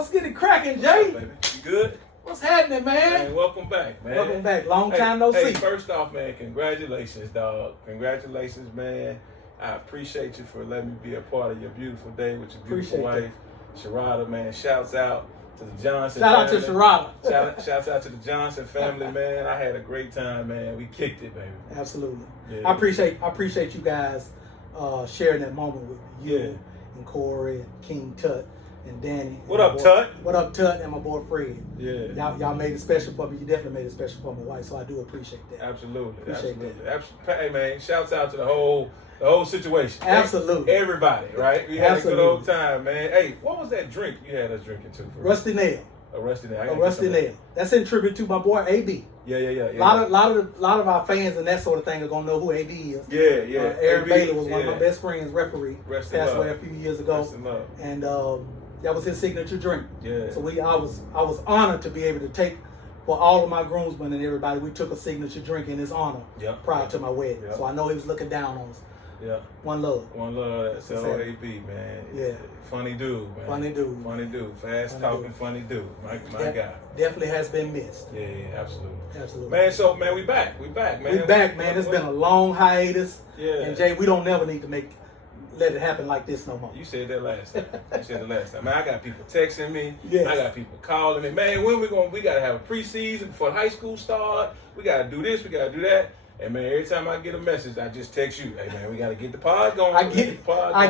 What's getting cracking, Jay? Baby, you good? What's happening, man? Man, welcome back, man. Welcome back. Long time no see. Hey, first off, man, congratulations, dog. Congratulations, man. I appreciate you for letting me be a part of your beautiful day with your beautiful wife, Sharada, man. Shouts out to the Johnson Shout family. out to Sharada. Shouts out to the Johnson family, man. I had a great time, man. We kicked it, baby. Absolutely. Yeah. I appreciate you guys sharing that moment with me. You and Corey and King Tut and Danny. What up, Tut? What up, Tut? And my boy Fred. Yeah. Y'all made it special for me. You definitely made it special for my wife, so I do appreciate that. Absolutely. Absolutely. Hey, man, shouts out to the whole situation. Absolutely. Everybody, right? We had Absolutely. a good old time, man. Hey, what was that drink you had us drinking to? Rusty Nail. A Rusty Nail. A Rusty Nail. That's in tribute to my boy AB. Yeah. A lot of our fans and that sort of thing are gonna know who AB is. Yeah. Aaron Bailey was one of my best friends, referee. Passed away a few years ago. And that was his signature drink. Yeah. So I was honored to be able to take for all of my groomsmen and everybody. We took a signature drink in his honor prior to my wedding. So I know he was looking down on us. Yeah. One love. That's LAB, man. Yeah. Funny dude, man. Funny dude. Fast talking, funny dude. My guy. Definitely has been missed. Yeah, absolutely. Absolutely. Man, we back, man. We back, man. It's been a long hiatus. Yeah. And Jay, we don't never need to let it happen like this no more. You said that last time. Man, I got people texting me. Yes. I got people calling me. Man, when we gotta have a preseason before high school start. We gotta do this, we gotta do that. And man, every time I get a message, I just text you. Hey man, we gotta get the pod going. I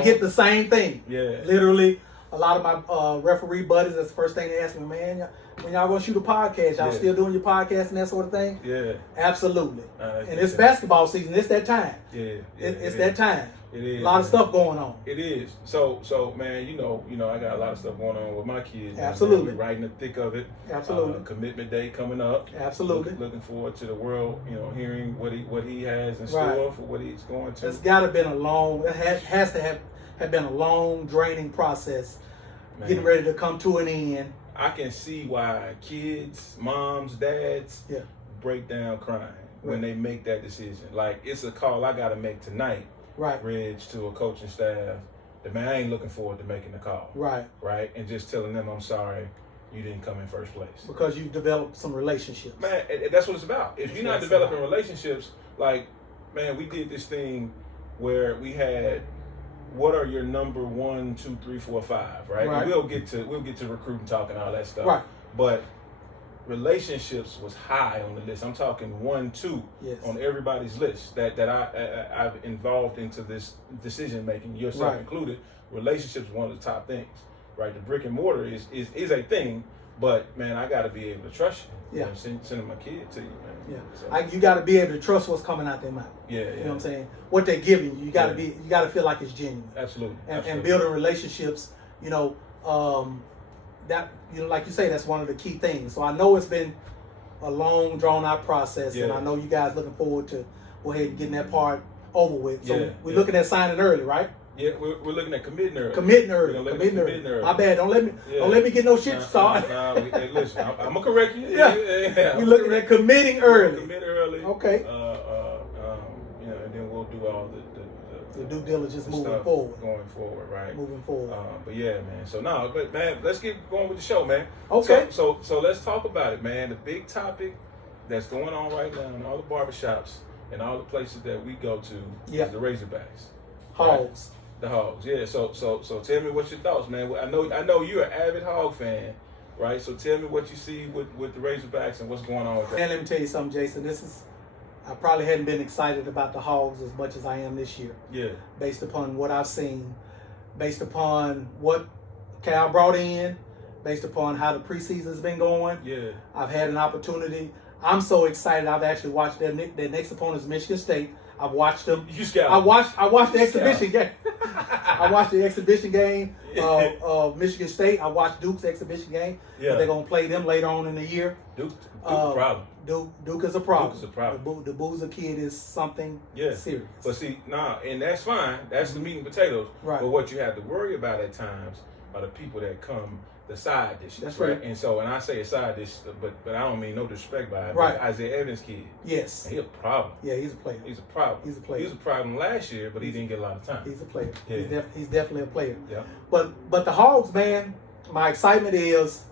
get the same thing. Yeah. Literally, a lot of my referee buddies, that's the first thing they ask me, man, when y'all gonna shoot a podcast, y'all still doing your podcast and that sort of thing? Yeah. Absolutely. And it's basketball season. It's that time. Yeah. It's that time. It is. A lot of stuff going on. It is. So man, you know, I got a lot of stuff going on with my kids. Absolutely. Man, we're right in the thick of it. Absolutely. Commitment day coming up. Absolutely. Looking forward to the world, hearing what he has in store for what he's going to. It's got to been has to have been a long, draining process. Man. Getting ready to come to an end. I can see why kids, moms, dads break down crying when they make that decision. Like, it's a call I got to make tonight. Right. Reg, to a coaching staff, that man, I ain't looking forward to making the call. Right. And just telling them, I'm sorry, you didn't come in first place. Because you've developed some relationships. Man, that's what it's about. If you're not developing relationships, like, man, we did this thing where we had, what are your number 1, 2, 3, 4, 5, right? And we'll get to recruiting talk and all that stuff. Right. But relationships was high on the list. I'm talking 1, 2 on everybody's list that I've involved into this decision making, yourself included. Relationships is one of the top things, right? The brick and mortar is a thing, but man, I got to be able to trust you. Yeah, sending my kid to you, man. Yeah, so, you got to be able to trust what's coming out their mouth. Yeah, you know what I'm saying? What they're giving you, you got to feel like it's genuine. Absolutely. And building relationships, that like you say, that's one of the key things. So I know it's been a long, drawn out process, and I know you guys looking forward to go ahead and getting that part over with. So we're looking at signing early, right? Yeah, we're looking at committing early. Committing early. My bad. Don't let me get no shit started. Hey, listen, I'm gonna correct you. We're looking at committing early. Commit early. Okay. And then we'll do all the due diligence moving forward. Right? Moving forward. But yeah, man. So but man, let's get going with the show, man. Okay. So let's talk about it, man. The big topic that's going on right now in all the barbershops and all the places that we go to is the Razorbacks. Hogs. Right? The Hogs, yeah. So tell me what's your thoughts, man. I know you're an avid Hog fan, right? So tell me what you see with the Razorbacks and what's going on with that. And let me tell you something, Jason. I probably hadn't been excited about the Hogs as much as I am this year. Yeah. Based upon what I've seen, based upon what Cal brought in, based upon how the preseason's been going. Yeah. I've had an opportunity. I'm so excited. I've actually watched their next opponent is Michigan State. I've watched them. You scout. I watched the exhibition game. I watched the exhibition game of Michigan State. I watched Duke's exhibition game. Yeah. They're gonna play them later on in the year. Duke's a problem. Duke is a problem. Duke is a problem. The Boozer kid is something serious. But see, and that's fine. That's the meat and potatoes. Right. But what you have to worry about at times are the people that come the side dishes. That's right. And so, and I say a side dish, but I don't mean no disrespect by it. Right. But Isaiah Evans' kid. Yes. He's a problem. Yeah, he's a player. He's a problem. He's a player. He was a problem last year, but he didn't get a lot of time. He's a player. Yeah. He's definitely a player. Yeah. But the Hogs, man, my excitement is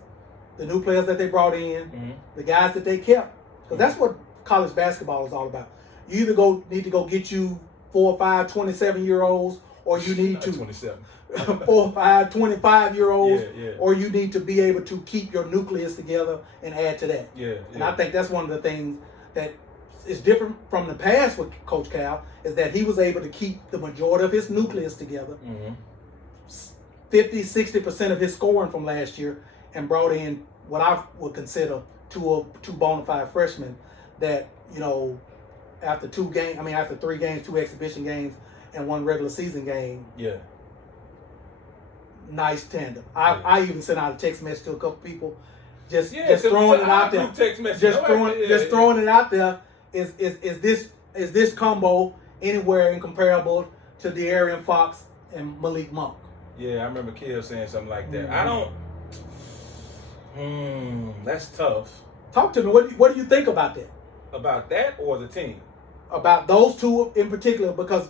the new players that they brought in, the guys that they kept. Because that's what college basketball is all about. You either need to go get you 4 or 5 27-year-olds, or you need to 27. 4 or 5 25-year-olds, yeah. or you need to be able to keep your nucleus together and add to that. And I think that's one of the things that is different from the past with Coach Cal, is that he was able to keep the majority of his nucleus together, 50-60% of his scoring from last year, and brought in what I would consider two bona fide freshmen that, you know, after 3 games, 2 exhibition games, and 1 regular season game. Nice tandem. I even sent out a text message to a couple people, just throwing it out there. Just throwing it out there. Is this combo anywhere incomparable to De'Aaron Fox and Malik Monk? Yeah, I remember Kill saying something like that. I don't. That's tough. Talk to me. What do you think about that? About that or the team? About those two in particular, because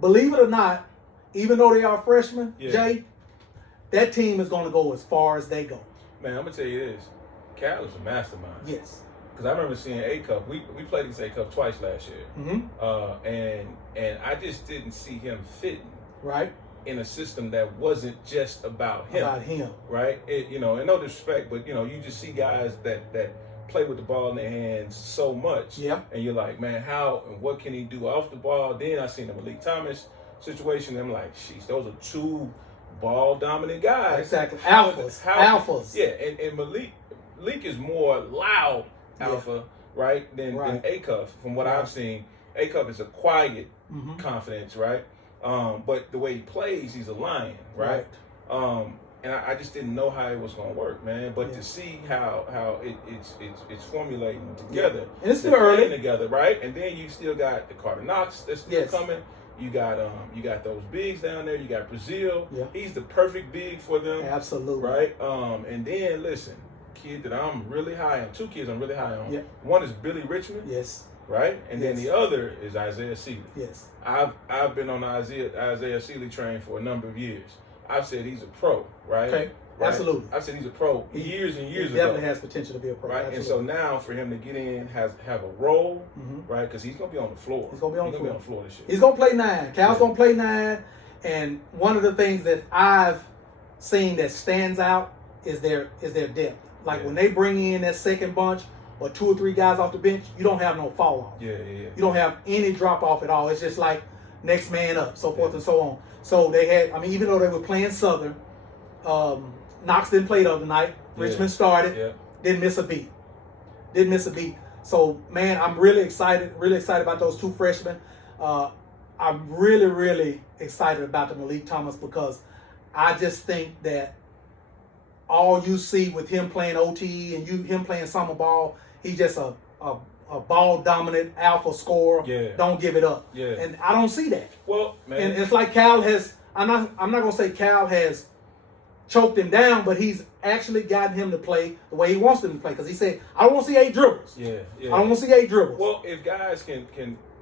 believe it or not, even though they are freshmen, Jay, that team is going to go as far as they go. Man, I'm gonna tell you this: Cal is a mastermind. Yes. Because I remember seeing A-Cup. We played against A-Cup twice last year. And I just didn't see him fitting in a system that wasn't just about him. Right? And no disrespect, but you just see guys that play with the ball in their hands so much. And you're like, man, how and what can he do off the ball? Then I seen the Malik Thomas situation. And I'm like, sheesh, those are 2 ball dominant guys. Exactly. Alphas. Yeah, and Malik is more loud alpha, right, than A-Cuff. From what I've seen, A-Cuff is a quiet confidence, right? But the way he plays, he's a lion, right? And I just didn't know how it was going to work, man. But to see how it's formulating together, and it's still early together, right? And then you still got the Carter Knox that's still coming. You got those bigs down there. You got Brazil. He's the perfect big for them. Absolutely. Right. And then listen, kid that I'm really high on. 2 kids I'm really high on. One is Billy Richmond. Yes. Right. And then the other is Isaiah Seeley. Yes. I've been on the Isaiah Seeley train for a number of years. I've said he's a pro. Right. Okay. Right? Absolutely. I've said he's a pro years and years ago. He definitely has potential to be a pro. Right. Absolutely. And so now for him to get in, have a role, right? Because he's gonna be on the floor. He's gonna be on the floor this year. He's gonna play 9. Cal's gonna play 9. And one of the things that I've seen that stands out is their depth. Like when they bring in that second bunch or 2 or 3 guys off the bench, you don't have no fall off. You don't have any drop off at all. It's just like next man up, so forth and so on. So they had, even though they were playing Southern, Knox didn't play the other night. Richmond started. Didn't miss a beat. So, man, I'm really excited about those 2 freshmen. I'm really, really excited about the Malik Thomas, because I just think that all you see with him playing OTE and him playing summer ball, he's just a ball dominant alpha scorer. Don't give it up. And I don't see that. Well, man, and it's like Cal has. I'm not gonna say Cal has choked him down, but he's actually gotten him to play the way he wants him to play. Because he said, I don't want to see 8 dribbles. I don't want to see 8 dribbles. Well, if guys can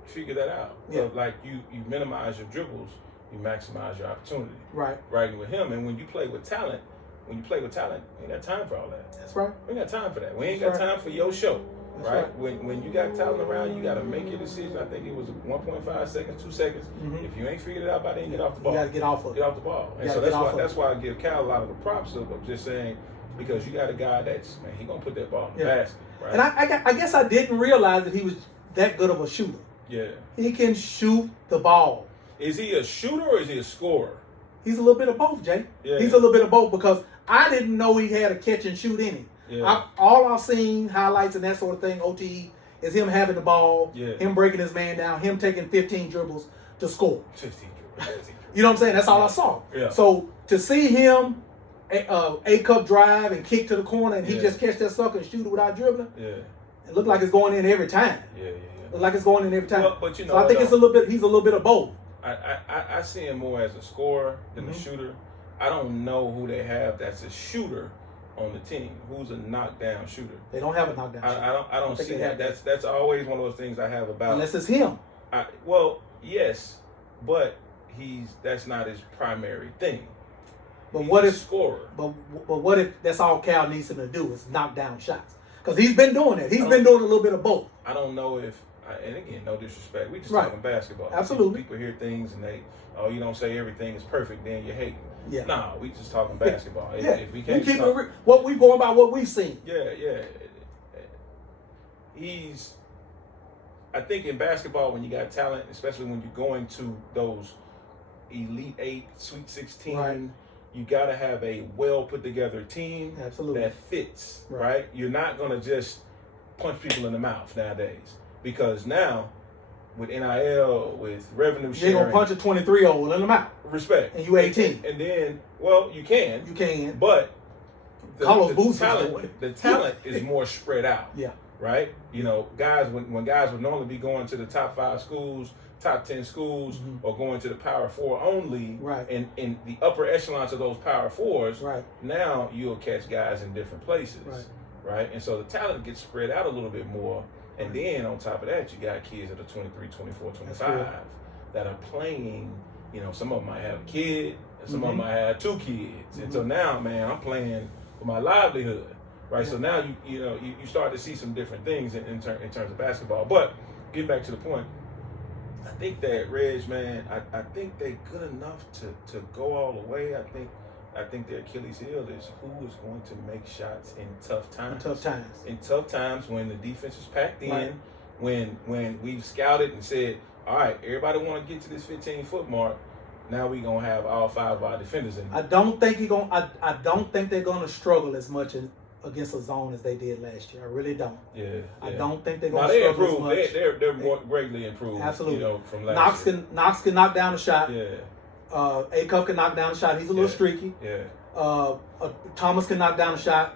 figure that out, like you minimize your dribbles, you maximize your opportunity. Right with him, and when you play with talent, you ain't got time for all that. That's right. We ain't got time for that. We ain't got time for your show. Right? When you got talent around, you got to make your decision. I think it was 1.5 seconds, 2 seconds. If you ain't figured it out by then, get off the ball. You got to get off of it. Get off the ball. And so that's why I give Cal a lot of the props of just saying, because you got a guy that's, man, he going to put that ball in the basket. Right? And I guess I didn't realize that he was that good of a shooter. He can shoot the ball. Is he a shooter or is he a scorer? He's a little bit of both, Jay. He's a little bit of both, because I didn't know he had a catch and shoot in him. All I've seen, highlights and that sort of thing, OTE, is him having the ball, him breaking his man down, him taking 15 dribbles to score. 15 dribbles. You know what I'm saying? That's all I saw. So to see him A-cup drive and kick to the corner and he just catch that sucker and shoot it without dribbling, it looked like it's going in every time. Look like it's going in every time. Well, but so I think he's a little bit of both. I see him more as a scorer than a shooter. I don't know who they have that's a shooter on the team. Who's a knockdown shooter? They don't have a knockdown shooter. I don't see that. That's always one of those things I have about. Unless it's him. Well, yes, but that's not his primary thing. But he's what a if scorer? But what if that's all Cal needs him to do is knock down shots? Because he's been doing that. He's been doing a little bit of both. I don't know if, and again, no disrespect. We just Right. talking basketball. Absolutely. People hear things and they, oh, you don't say everything is perfect, then you're hating. Yeah. Nah, we just talking basketball. Yeah. If we can't keep talk, what we going by what we've seen. Yeah. I think in basketball, when you got talent, especially when you're going to those Elite 8, Sweet 16, Right. you got to have a well put together team Absolutely. that fits, right? You're not going to just punch people in the mouth nowadays, because now with NIL, with revenue sharing, You're going to punch a 23-year-old in the mouth. Respect. And you 18. And then, well, you can. You can. But the talent is more spread out. Yeah. Right? You know, guys, when guys would normally be going to the top 5 schools, top 10 schools, or going to the Power 4 only, right, and in the upper echelons of those Power 4s, right, now you'll catch guys in different places, right? And so the talent gets spread out a little bit more, and then on top of that, you got kids that are 23, 24, 25 that are playing, you know, some of them might have a kid, and some of them might have 2 kids, and so now, man, I'm playing for my livelihood, right? So now you start to see some different things in terms of basketball. But get back to the point, I think that Reg, man, I think they're good enough to go all the way. I think their Achilles heel is who is going to make shots in tough times. In tough times when the defense is packed in, when we've scouted and said, all right, everybody want to get to this 15-foot mark. Now we're gonna have all 5 of our defenders in there. I don't think they're gonna struggle as much against a zone as they did last year. I really don't. Yeah. I don't think they're going to struggle as much. They're more greatly improved. Absolutely. You know, from last year. Knox can knock down a shot. Yeah. Acuff can knock down a shot. He's a little streaky. Yeah. Thomas can knock down a shot.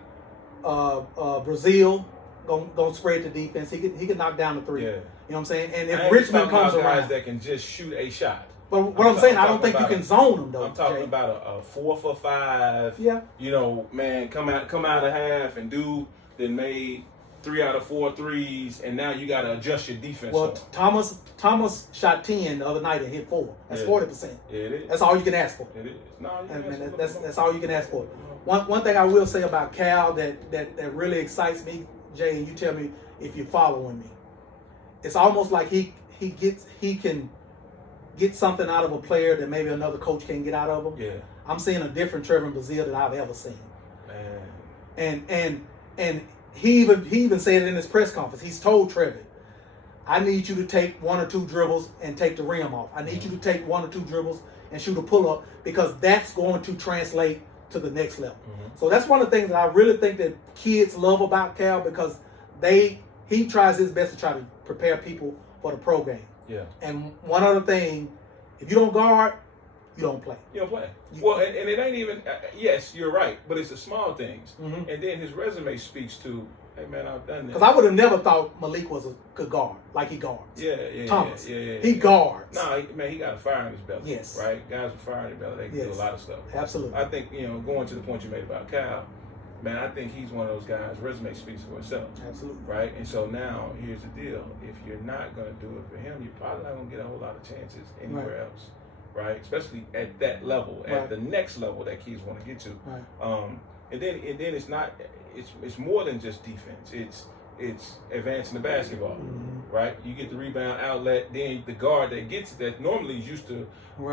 Brazil gonna spread the defense. He can knock down a 3. Yeah. You know what I'm saying? And if Richmond comes around, guys that can just shoot a shot. But what I'm saying, I don't think you can zone them though. I'm talking about a 4 for 5. Yeah. You know, man, come out of half and then made 3 out of 4 threes, and now you got to adjust your defense. Well, Thomas shot 10 the other night and hit 4. That's 40%. Yeah, it is. That's all you can ask for. It is. No, that's all you can ask for. One thing I will say about Cal that really excites me, Jay, and you tell me if you're following me. It's almost like he can get something out of a player that maybe another coach can't get out of him. Yeah. I'm seeing a different Trevor Brazil than I've ever seen. Man. And he even said it in his press conference. He's told Trevor, I need you to take 1 or 2 dribbles and take the rim off. I need you to take 1 or 2 dribbles and shoot a pull-up, because that's going to translate to the next level. So that's one of the things that I really think that kids love about Cal, because he tries his best to try to prepare people for the pro game. Yeah. And one other thing, if you don't guard, you don't play. You don't play. Well, and it ain't even, yes, you're right, but it's the small things. And then his resume speaks to, hey, man, I've done this. Because I would have never thought Malik was a good guard, like he guards. Yeah. Thomas. Yeah. He guards. No, man, he got a fire in his belly. Yes. Right? Guys with fire in their belly, they can do a lot of stuff. Absolutely. I think, going to the point you made about Cal, man, I think he's one of those guys, resume speaks for itself. Absolutely. Right? And so now, here's the deal. If you're not going to do it for him, you're probably not going to get a whole lot of chances anywhere else. Right? Especially at that level, at the next level that kids want to get to. Right. And then it's not, it's more than just defense. It's advancing the basketball, right? You get the rebound outlet, then the guard that gets it, that normally is used to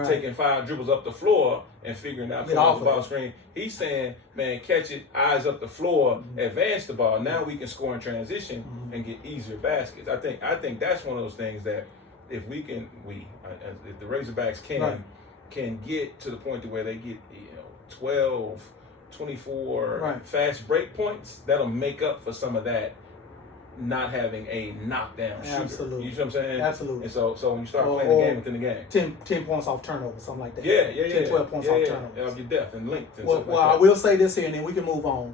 taking 5 dribbles up the floor and figuring out the ball screen. He's saying, man, catch it, eyes up the floor, advance the ball. Now we can score in transition and get easier baskets. I think that's one of those things that if if the Razorbacks can get to the point to where they get 12, 24 fast break points, that'll make up for some of that not having a knockdown shooter. Absolutely. You see what I'm saying? Absolutely. And so when you start playing the game within the game. 10 points off turnover, something like that. Yeah. 10, 12 points off turnover. Of your depth and length. And well, I will say this here, and then we can move on.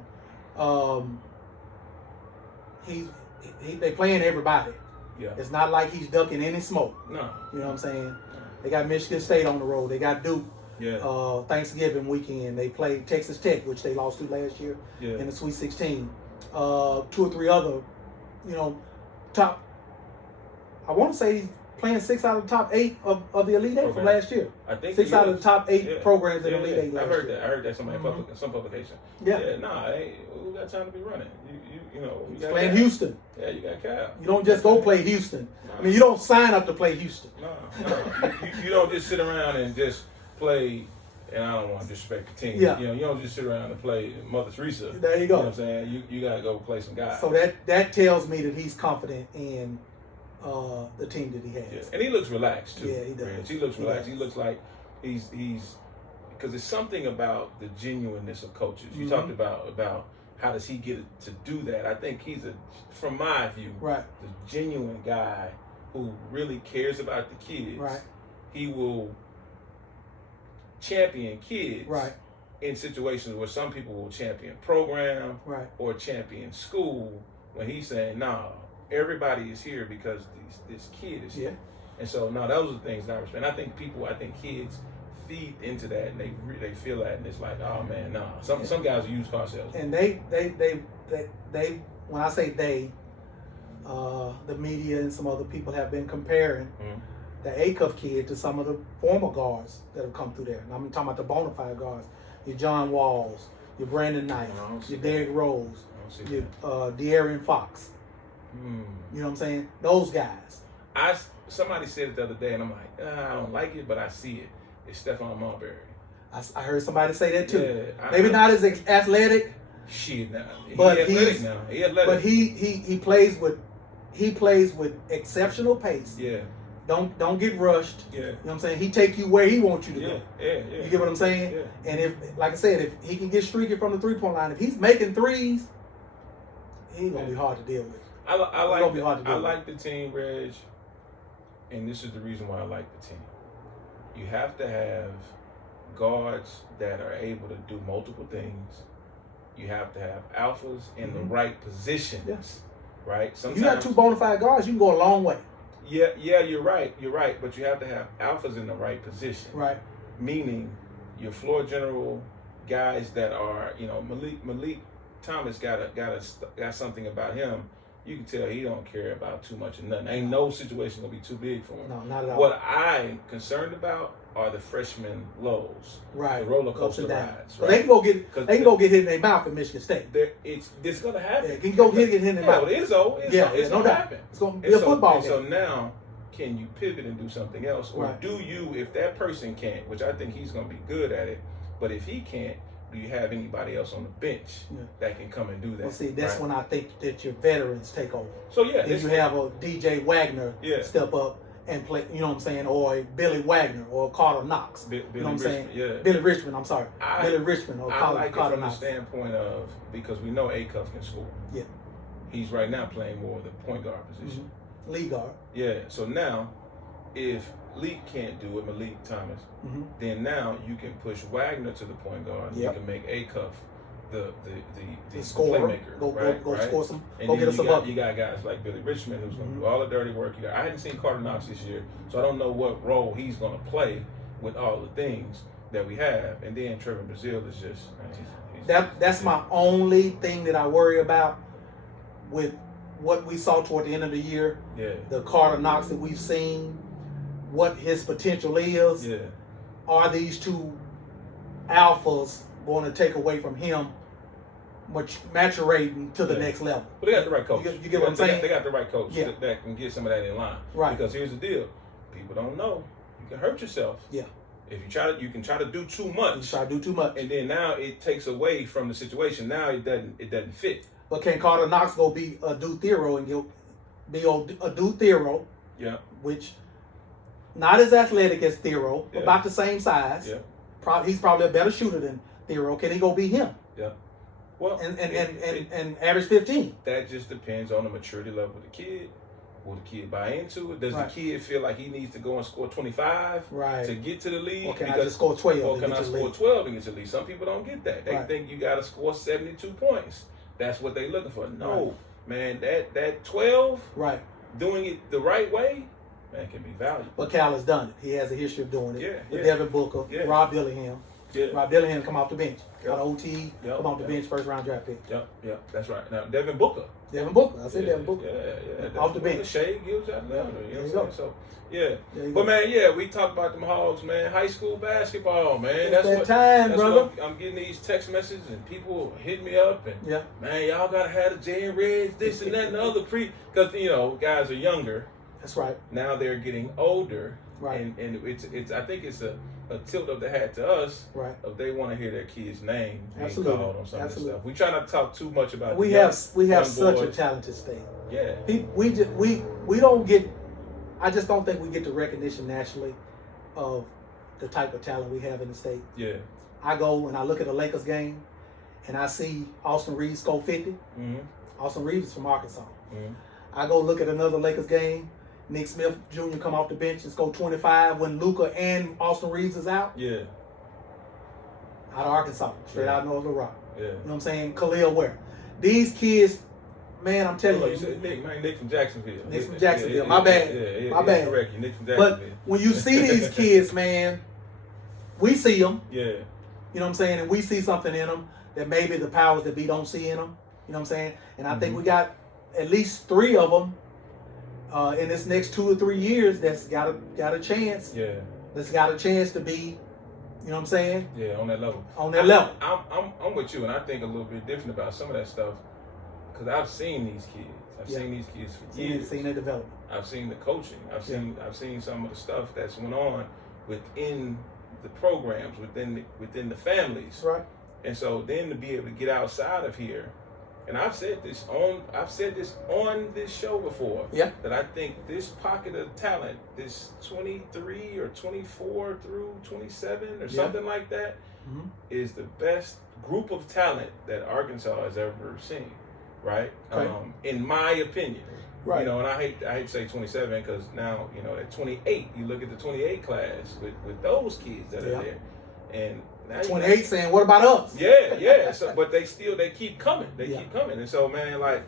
They playing everybody. Yeah. It's not like he's ducking any smoke. No. You know what I'm saying? They got Michigan State on the road. They got Duke. Yeah. Thanksgiving weekend. They played Texas Tech, which they lost to last year in the Sweet 16. 2 or 3 other, top. I want to say playing 6 out of the top 8 of the Elite 8 from last year. I think 6 out of the top 8 programs in the Elite 8 last I heard year. that. I heard that some publication. Yeah. Nah, who got time to be running? You know. He's playing Cal. Houston. Yeah, you got Cal. You don't just go play Houston. I mean, you don't sign up to play Houston. No. you don't just sit around and just play. And I don't want to disrespect the team. Yeah. You know, you don't just sit around and play Mother Teresa. There you go. You know what I'm saying? You got to go play some guys. So that tells me that he's confident in the team that he has. Yeah. And he looks relaxed too. Yeah, he does. He looks relaxed. He looks like he's because there's something about the genuineness of coaches. You talked about how does he get to do that? I think he's from my view, right, the genuine guy who really cares about the kids. Right. He will champion kids. Right. In situations where some people will champion program, right, or champion school, when he's saying, "Nah, everybody is here because this kid is here." And so, no, those are the things that I respect. And I think kids feed into that, and they feel that, and it's like, oh man, nah. Some guys are used car salesmen. And they when I say they, the media and some other people have been comparing the Acuff kid to some of the former guards that have come through there. And I'm talking about the bona fide guards. Your John Walls, your Brandon Knight, your Derrick Rose, your De'Aaron Fox. You know what I'm saying? Those guys. Somebody said it the other day, and I'm like, I don't like it, but I see it. It's Stephon Marbury. I heard somebody say that too. Yeah, maybe not as athletic. Shit, now but he athletic now. He athletic. But he plays with exceptional pace. Yeah. Don't get rushed. Yeah. You know what I'm saying? He take you where he wants you to go. Yeah. You get what I'm saying? Yeah. And if, like I said, if he can get streaky from the 3-point line, if he's making threes, he's gonna be hard to deal with. I like the team, Reg, and this is the reason why I like the team. You have to have guards that are able to do multiple things. You have to have alphas in the right positions. Yes. Right? Sometimes you got 2 bona fide guards, you can go a long way. Yeah, you're right, but you have to have alphas in the right position. Right. Meaning your floor general guys that are, Malik Thomas got something about him. You can tell he don't care about too much of nothing. Ain't no situation gonna be too big for him. No, not at all. What I'm concerned about are the freshman lows, right? The roller coaster rides. Right? They can go get hit in their mouth at Michigan State. It's gonna happen. Yeah, can go hit in their mouth. It's gonna happen. It's gonna be a football game. So now, can you pivot and do something else, or do you? If that person can't, which I think he's gonna be good at it, but if he can't, do you have anybody else on the bench that can come and do that? Well, see, that's when I think that your veterans take over. So yeah, if you have a DJ Wagner step up and play, you know what I'm saying, or Billy Wagner or Carter Knox. You know what I'm saying? Yeah. Billy Richmond, I'm sorry. Billy Richmond or Carter Knox. From the standpoint of, because we know Acuff can score. Yeah. He's right now playing more of the point guard position. Lead guard. Yeah. So now, if Leak can't do it, Malik Thomas, then now you can push Wagner to the point guard. You can make Acuff the playmaker. Go score some. And go get us a bucket. You got guys like Billy Richmond who's going to do all the dirty work. I hadn't seen Carter Knox this year, so I don't know what role he's going to play with all the things that we have. And then Trevor Brazile is just that's my only thing that I worry about with what we saw toward the end of the year. Yeah. The Carter Knox that we've seen, what his potential is. Yeah. Are these 2 alphas going to take away from him maturating to the next level? But they got the right coach. You get what I'm saying? They got the right coach that can get some of that in line. Right. Because here's the deal. People don't know. You can hurt yourself. Yeah. If you can try to do too much. You try to do too much. And then now it takes away from the situation. Now it doesn't fit. But can Carter Knox go be a Duke Thero and be a Duke Thero? Yeah. Which not as athletic as Thero, about the same size. Yeah. He's probably a better shooter than Thero. Can he go be him? Yeah. Well, and average 15. That just depends on the maturity level of the kid. Will the kid buy into it? Does the kid feel like he needs to go and score 25 to get to the league? Or can I just score 12? Or can I score 12 and get to the league? Some people don't get that. They think you got to score 72 points. That's what they're looking for. No, man, that 12, doing it the right way, man, can be valuable. But Cal has done it. He has a history of doing it. Yeah. With Devin Booker, Rob Dillingham. Yeah. Rob Dillingham come off the bench. Yep. Got OT, Yep. come off the bench, first round draft pick. Yep, that's right. Now Devin Booker. I said Devin Booker. Yeah. Off the bench. Shea Gilgeous Alexander. You know what I'm saying? So, yeah. But man, we talked about them Hogs, man. High school basketball, man. That's that what time, that's brother. what I'm getting these text messages and people hit me up and man, y'all gotta have the JayNReg, this and that and the other because guys are younger. That's right. Now they're getting older. Right. And it's I think it's a tilt of the hat to us. Right. If they want to hear their kid's name being Absolutely. called on some of this Absolutely. stuff. We try not to talk too much about we the have young such a boys. talented state. Yeah. We don't get. I just don't think we get the recognition nationally of the type of talent we have in the state. Yeah. I go and I look at a Lakers game, and I see Austin Reeves score 50. Mm-hmm. Austin Reeves is from Arkansas. Mm-hmm. I go look at another Lakers game. Nick Smith Jr. come off the bench and score 25 when Luka and Austin Reeves is out. Yeah. Out of Arkansas, straight out of North Little Rock. Yeah. You know what I'm saying? Khalil Ware. These kids, man, I'm telling you. Said Nick from Jacksonville. Nick from Jacksonville. My bad. My bad. Correct you. Nick from But Jacksonville. when you see these kids, man, we see them. Yeah. You know what I'm saying? And we see something in them that maybe the powers that be don't see in them. You know what I'm saying? And I think we got at least 3 of them in this next 2 or 3 years that's got a chance. Yeah. That's got a chance to be, you know what I'm saying? Yeah, on that level. On that level. I'm with you, and I think a little bit different about some of that stuff because I've seen these kids. I've seen these kids for years. Seen their development. I've seen the coaching. I've seen some of the stuff that's went on within the programs, within the families. Right. And so then to be able to get outside of here, and I've said this on this show before. Yeah. That I think this pocket of talent, this 23 or 24 through 27 or something like that, is the best group of talent that Arkansas has ever seen. Right. Okay. In my opinion. Right. And I hate to say 27 because now at 28, you look at the 28 class with those kids that are there, and now 28 saying, what about us? Yeah. So, but they keep coming. They keep coming, and so man, man.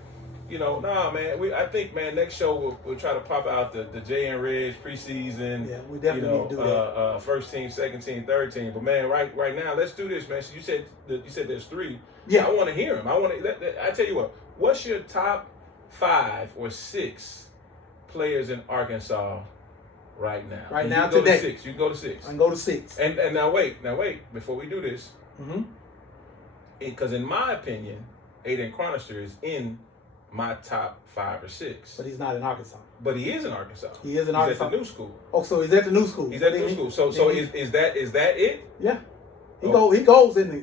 I think next show we'll try to pop out the JayNReg preseason. Yeah, we definitely need to do that. First team, second team, third team. But man, right now, let's do this, man. So you said there's 3. Yeah. I want to hear them. I tell you what. What's your top 5 or 6 players in Arkansas right now? Right and now, you can today. Go to 6. You can go to 6. I can go to 6. And now wait. Before we do this, because in my opinion, Aiden Chronister is in my top 5 or 6. But he's not in Arkansas. But he is in Arkansas. He is in He's Arkansas. at the new school. Oh, so he's at the new school. He's at the new school. So is that it? Yeah. He goes in the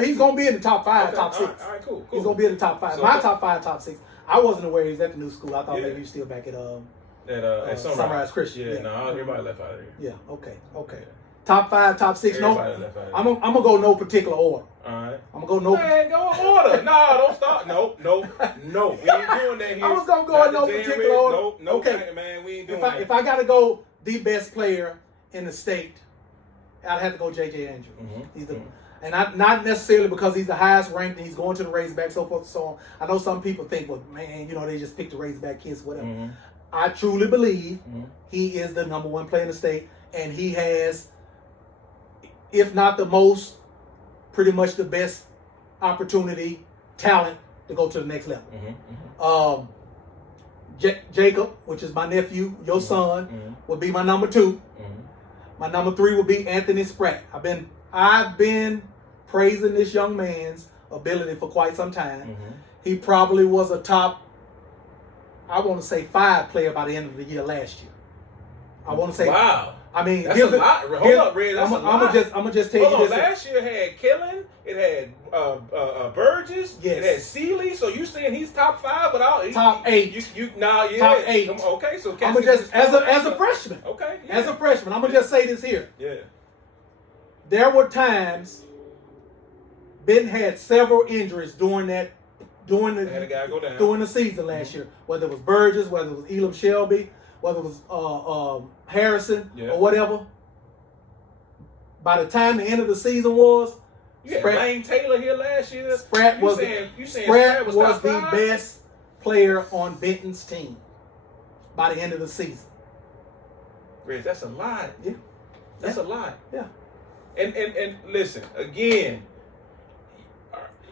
he's gonna be in the top 5, okay, top 6. All right, cool. He's gonna be in the top 5. So, my top 5, top 6. I wasn't aware he was at the new school. I thought maybe he was still back at Sunrise Christian. Yeah, no, everybody left out of here. Yeah, okay. Top 5, top 6. Everybody left out of here. I'm gonna go no particular order. All right. I'm gonna go no. Man, go in order. No, don't start. No. We ain't doing that here. I was gonna go in no particular order. No, okay, man, we ain't doing that. If I gotta go the best player in the state, I'd have to go JJ Andrew. He's the and not necessarily because he's the highest ranked and he's going to the Razorback, so forth and so on. I know some people think, well, man, they just pick the Razorback kids, whatever. I truly believe he is the number 1 player in the state, and he has, if not the most, pretty much the best opportunity, talent to go to the next level. Jacob, which is my nephew, your son, would be my number 2. My number 3 would be Anthony Spratt. I've been praising this young man's ability for quite some time. He probably was a top, I want to say 5 player by the end of the year last year. I want to say, wow. I mean, that's a lot. Hold up, Red. That's a lot. I'm gonna just tell you this. Last year had Killen, it had Burgess, it had Seeley. So you saying he's top 5 without top 8? Top 8. Okay, so I'm gonna just as a freshman. Okay, as a freshman, I'm gonna just say this here. Yeah. There were times Ben had several injuries during the season last year. Whether it was Burgess, whether it was Elam Shelby, whether it was Harrison or whatever. By the time the end of the season was, Lane Taylor here last year. Spratt was the best player on Benton's team by the end of the season. Reg, that's a lot. Yeah. That's a lot. Yeah. And listen, again,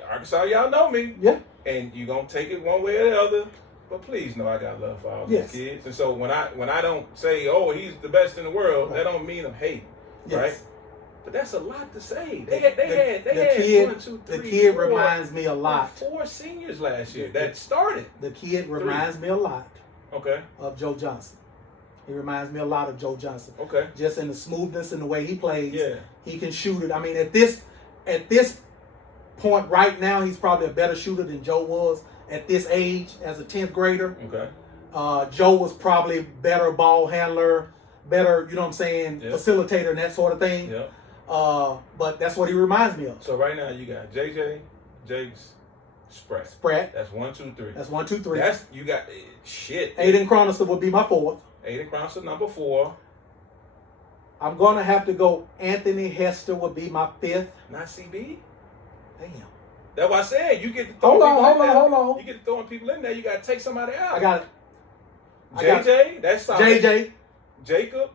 Arkansas, y'all know me. Yeah. And you're going to take it one way or the other. But please know I got love for all these kids. And so when I don't say, oh, he's the best in the world, that don't mean I'm hating. Right? But that's a lot to say. They had 1, 2, 3, the kid 4, reminds me a lot. 4 seniors last year that started. The kid reminds me a lot. Okay. Of Joe Johnson. He reminds me a lot of Joe Johnson. Okay. Just in the smoothness and the way he plays. Yeah. He can shoot it. I mean, at this point right now, he's probably a better shooter than Joe was at this age as a 10th grader. Okay. Joe was probably better ball handler, better, you know what I'm saying, facilitator and that sort of thing. Yeah. But that's what he reminds me of. So right now you got JJ, Jakes, Spratt. That's 1, 2, 3. That's 1, 2, 3. That's you got shit. Aiden Chronister would be my 4th. Aiden Chronister number 4. I'm gonna have to go. Anthony Hester would be my 5th. Not CB. Damn. That's what I said. You get to throw hold on. You get to throwing people in there. You got to take somebody out. I got it. JJ. That's solid. JJ. Jacob.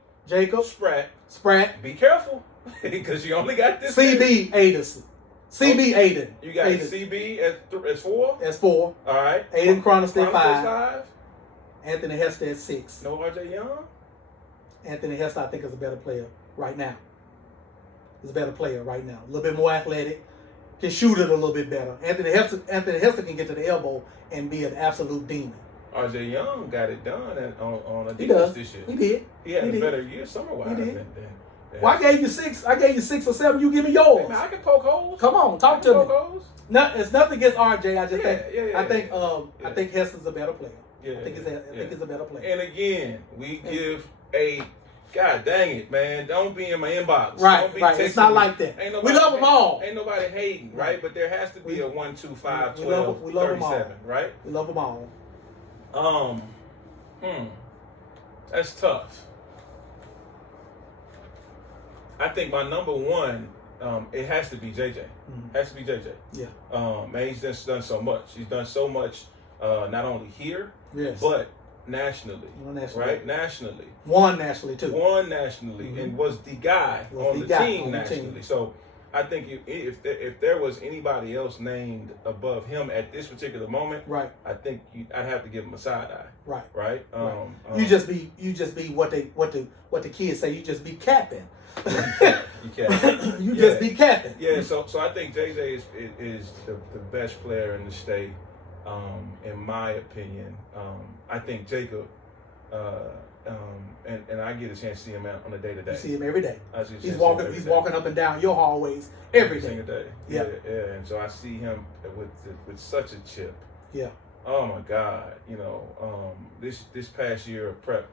Spratt. Be careful. Because you only got this. CB Aiden. CB Aiden. You got CB as 4? As 4. All right. Aiden Chronister 5. Anthony Hester at 6. No RJ Young? Anthony Hester, I think, is a better player right now. He's a better player right now. A little bit more athletic. Can shoot it a little bit better. Anthony Hester can get to the elbow and be an absolute demon. RJ Young got it done on a defense this year. He did. He had a better year summer-wise. He did. Well, I gave you 6. I gave you 6 or 7. You give me yours. Hey, man, I can poke holes. Come on, talk to me. Holes. No, it's nothing against RJ. I just think I I think Hester's a better player. Yeah, I think he's a better player. And again, we give a God dang it, man! Don't be in my inbox. Right. It's not like that. We love them all. Ain't nobody hating, right? But there has to be a 1, 2, 5, 12, we love 37, right? We love them all. That's tough. I think my number 1, it has to be JJ. Has to be JJ. Yeah. Man, he's just done so much. He's done so much, not only here, but nationally. Right? Nationally. Won nationally too. And was the guy on the team nationally. So I think if there was anybody else named above him at this particular moment, I think I'd have to give him a side eye. Right. You just be what the kids say. You just be capping. You just be capping. Yeah. So I think JJ is the best player in the state. In my opinion, I think Jacob, and I get a chance to see him on a day-to-day. You see him every day. He's walking up and down your hallways every single day. Yeah. And so I see him with such a chip. Yeah. Oh my God, this past year of prep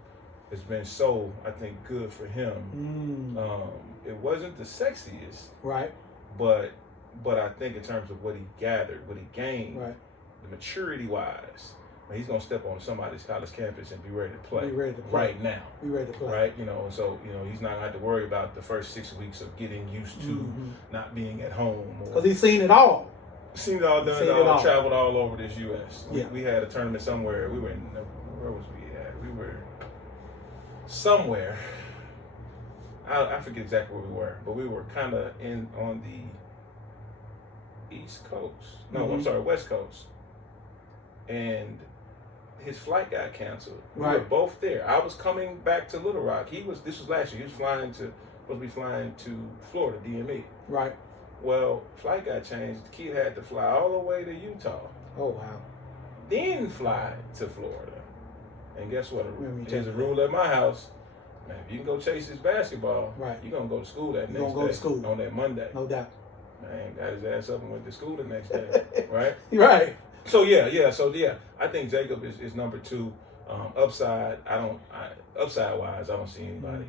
has been so, I think, good for him. It wasn't the sexiest, right? But I think in terms of what he gathered, what he gained, right. The maturity-wise, he's gonna step on somebody's college campus and be ready to play. Right now. Be ready to play. Right, and so he's not gonna have to worry about the first 6 weeks of getting used to not being at home. Because he's seen it all. Seen it all, done it all, traveled all over this U.S. Yeah. We had a tournament somewhere. We were in, where was we at? We were somewhere. I forget exactly where we were, but we were kind of on the East Coast. No, I'm sorry, West Coast. And his flight got canceled. We were both there. I was coming back to Little Rock. This was last year. He was supposed to be flying to Florida, DME. Right. Well, flight got changed. The kid had to fly all the way to Utah. Oh, wow. Then fly to Florida. And guess what? There's a rule at my house. Man, if you can go chase this basketball, you're going to go to school that next day. You're going to go to school. On that Monday. No doubt. Man, got his ass up and went to school the next day. Right? Right. So I think Jacob is number 2. Upside, upside wise, I don't see anybody,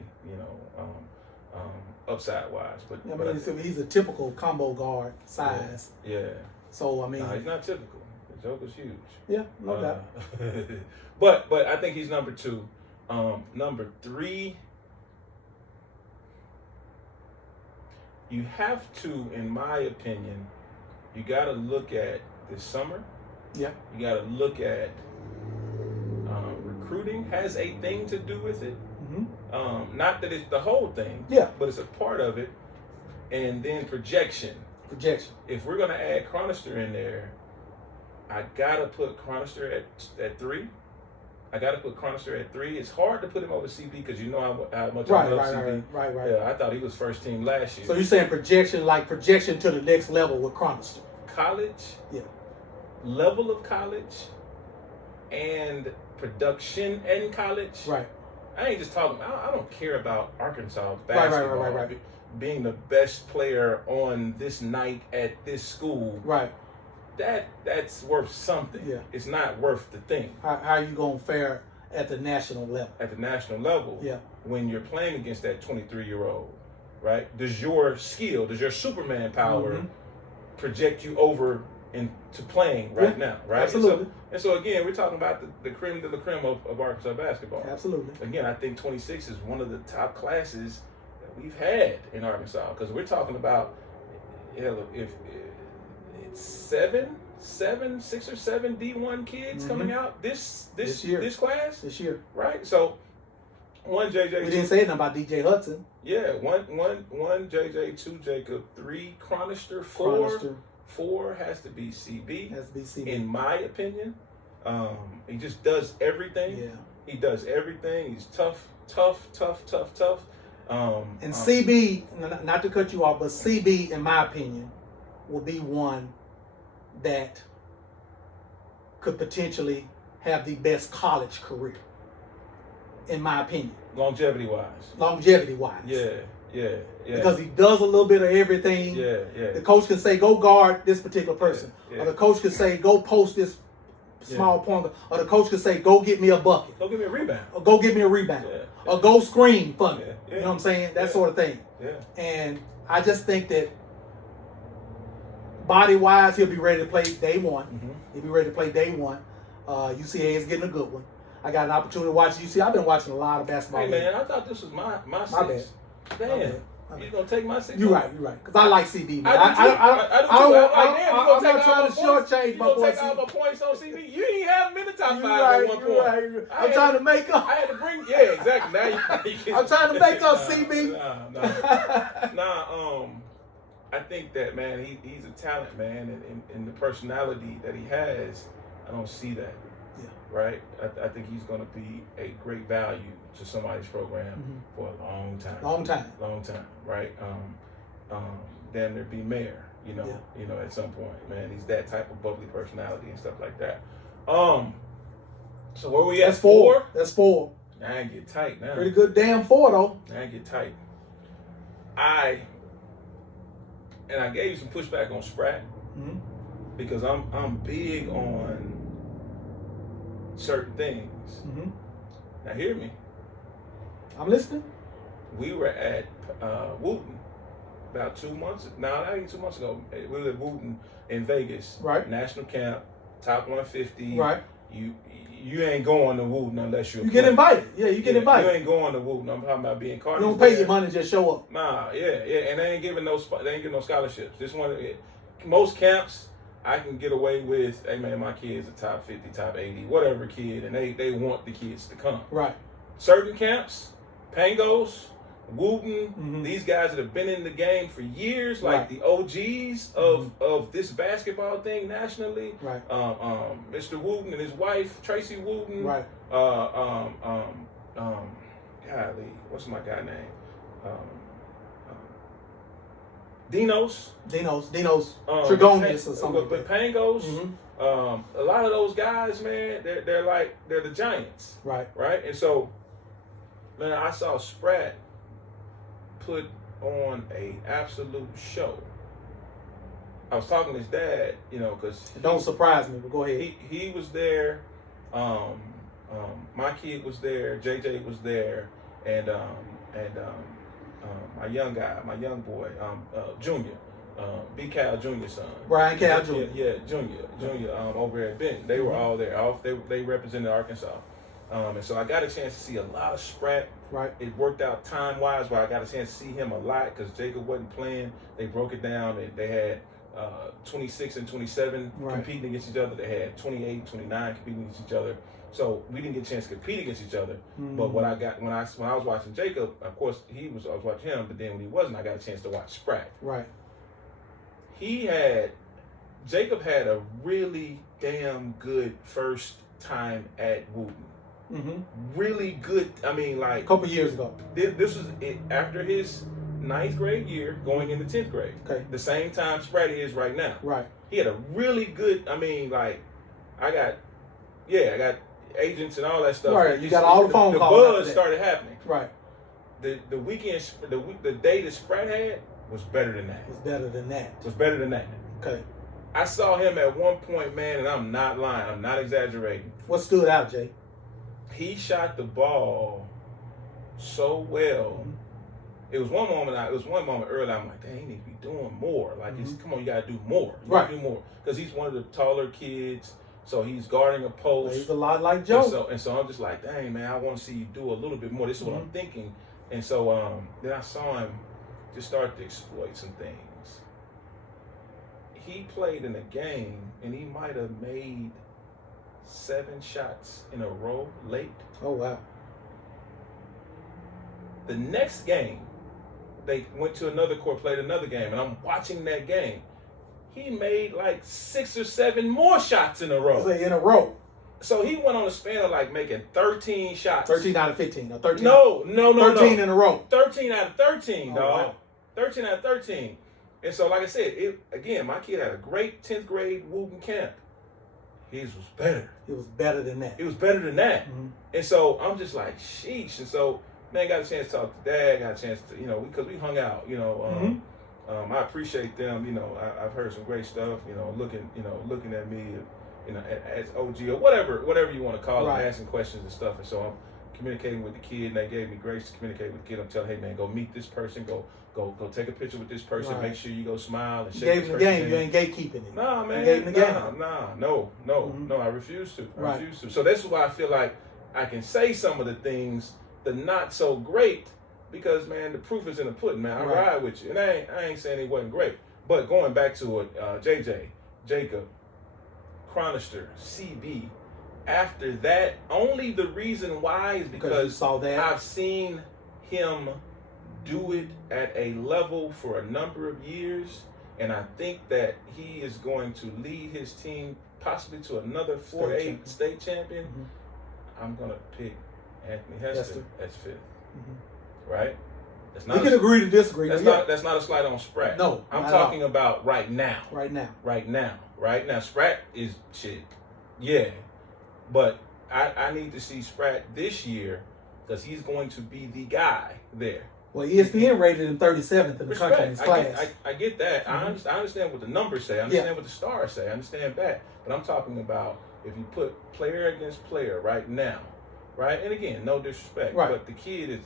upside wise. But he's a typical combo guard size. Yeah. So no, he's not typical. Joker's huge. Yeah, no doubt. but I think he's number 2. Number 3, you have to, in my opinion, you got to look at this summer. Yeah. You got to look at recruiting has a thing to do with it. Not that it's the whole thing. Yeah. But it's a part of it. And then projection. If we're gonna add Chronister in there, I gotta put Chronister at 3. It's hard to put him over CB because you know how much I love CB. Right. Yeah, I thought he was first team last year. So you're saying projection to the next level with Chronister. College, level of college, and production in college. Right. I ain't just talking. I don't care about Arkansas basketball. Right. Being the best player on this night at this school. Right. That's worth something. Yeah. It's not worth the thing. How are you going to fare at the national level? At the national level, when you're playing against that 23-year-old, right? Does your skill, does your Superman power project you over into playing right now, right? Absolutely. And so again, we're talking about the creme de la creme of Arkansas basketball. Absolutely. Again, I think 26 is one of the top classes that we've had in Arkansas because we're talking about, if it's 6 or 7 D1 kids coming out this year, this class this year, right? So one JJ. We didn't say nothing about DJ Hudson. Yeah, one JJ, 2 Jacob, 3 Chronister, 4 has to be CB. In my opinion, he just does everything. Yeah, he does everything. He's tough. And CB, not to cut you off, but CB, in my opinion, will be one that could potentially have the best college career, in my opinion. Longevity wise. Yeah. Because he does a little bit of everything. Yeah. The coach can say, go guard this particular person. Or the coach can say, go post this small point. Or the coach can say, go get me a bucket. Go get me a rebound. Or go get me a rebound. Or go screen for me. Yeah. You know what I'm saying? That sort of thing. Yeah. And I just think that body-wise, he'll be ready to play day one. He'll be ready to play day one. UCA is getting a good one. I got an opportunity to watch UCA. I've been watching a lot of basketball. Hey, man, I thought this was my six. Damn. You gonna take my six? You're right. Because I like CB, man. I'm not trying to shortchange my boy. You gonna take all my points on CB? You ain't have him in the top 5 at one point. Right. I'm trying to make up. I had to bring, exactly. Now you I'm trying to make up, CB. Nah. I think that, man, he's a talent, man, and the personality that he has, I don't see that. Yeah. Right? I think he's going to be a great value to somebody's program for a long time. Long time, right? Damn near be mayor, you know, at some point, man. He's that type of bubbly personality and stuff like that. So where we at? That's 4. That's 4. I ain't get tight now. Pretty good damn 4, though. I ain't get tight. I gave you some pushback on Spratt because I'm big on certain things. Now hear me. I'm listening. We were at Wooten about 2 months. No, not even 2 months ago. We were at Wooten in Vegas. Right. National camp, top 150. Right. You ain't going to Wooten unless you get invited. Yeah, you get invited. You ain't going to Wooten. I'm talking about being cardinal. You don't pay your money, just show up. Nah, and they ain't giving no scholarships. This one, most camps I can get away with. Hey man, my kid's a top 50, top 80, whatever kid, and they want the kids to come. Right. Certain camps, Pangos, Wooten, these guys that have been in the game for years, like the OGs of this basketball thing nationally. Right. Mr. Wooten and his wife, Tracy Wooten. Right. Golly, what's my guy name? Dinos. Trigonius or something. But Pangos, a lot of those guys, man, they're the giants. Right. Right? And so, man, I saw Spratt put on a absolute show. I was talking to his dad, because don't surprise me, but go ahead. He was there. My kid was there. JJ was there, and my young boy, Junior, B. Cal Junior's son. Brian Cal Jr. Yeah, Junior, over at Benton. They were all there. They represented Arkansas. And so I got a chance to see a lot of Spratt. Right. It worked out time-wise where I got a chance to see him a lot because Jacob wasn't playing. They broke it down and they had 26 and 27 competing against each other. They had 28, 29 competing against each other. So we didn't get a chance to compete against each other. But what I got when I was watching Jacob, of course I was watching him. But then when he wasn't, I got a chance to watch Spratt. Right. Jacob had a really damn good first time at Wooten. Really good. I mean, like a couple years ago. This was after his 9th grade year, going into 10th grade. Okay. The same time Spratty is right now. Right. He had a really good. I mean, like I got agents and all that stuff. Right. You got all the phone calls. The buzz started happening. Right. The weekend, the day that Sprat had was better than that. Was better than that. Was better than that. Okay. I saw him at one point, man, and I'm not lying. I'm not exaggerating. What stood out, Jay? He shot the ball so well. It was one moment early. I'm like, dang, he need to be doing more. Like, come on, you gotta do more. You gotta do more because he's one of the taller kids, so he's guarding a post. He's a lot like Joe. And so I'm just like, dang, man, I want to see you do a little bit more. This is what I'm thinking. And so then I saw him just start to exploit some things. He played in a game, and he might have made 7 shots in a row late. Oh, wow. The next game, they went to another court, played another game, and I'm watching that game. He made like 6 or 7 more shots in a row. In a row. So he went on a span of like making 13 shots. 13 out of 15. Or 13 No. 13 in a row. 13 out of 13, dog. Wow. 13 out of 13. And so, like I said, again, my kid had a great 10th grade Wooten camp. His was better. It was better than that. It was better than that. And so I'm just like, sheesh. And so, man, got a chance to talk to Dad, got a chance to, because we hung out, I appreciate them, I've heard some great stuff, looking at me, as OG or whatever you want to call it, asking questions and stuff. And so I'm communicating with the kid, and they gave me grace to communicate with the kid. I'm telling, hey man, go meet this person, go take a picture with this person, make sure you go smile and shake this person. You gave him the game, you ain't gatekeeping it. Nah, man. You gave him the game. No, I refuse to. I refuse to. So that's why I feel like I can say some of the things, the not so great, because man, the proof is in the pudding, man. I ride with you. And I ain't saying it wasn't great. But going back to it, JJ, Jacob, Chronister, CB, after that, only the reason why is because you saw that. I've seen him do it at a level for a number of years, and I think that he is going to lead his team possibly to another 4A state champion. I'm going to pick Anthony Hester as 5th. Right? That's not we can agree to disagree. That's not a slight on Spratt. No, I'm talking about right now. Right now. Spratt is shit. Yeah. But I need to see Spratt this year because he's going to be the guy there. Well, ESPN rated him 37th in the country in his class. I get that. I understand what the numbers say. I understand what the stars say. I understand that. But I'm talking about if you put player against player right now, right? And again, no disrespect, but the kid is,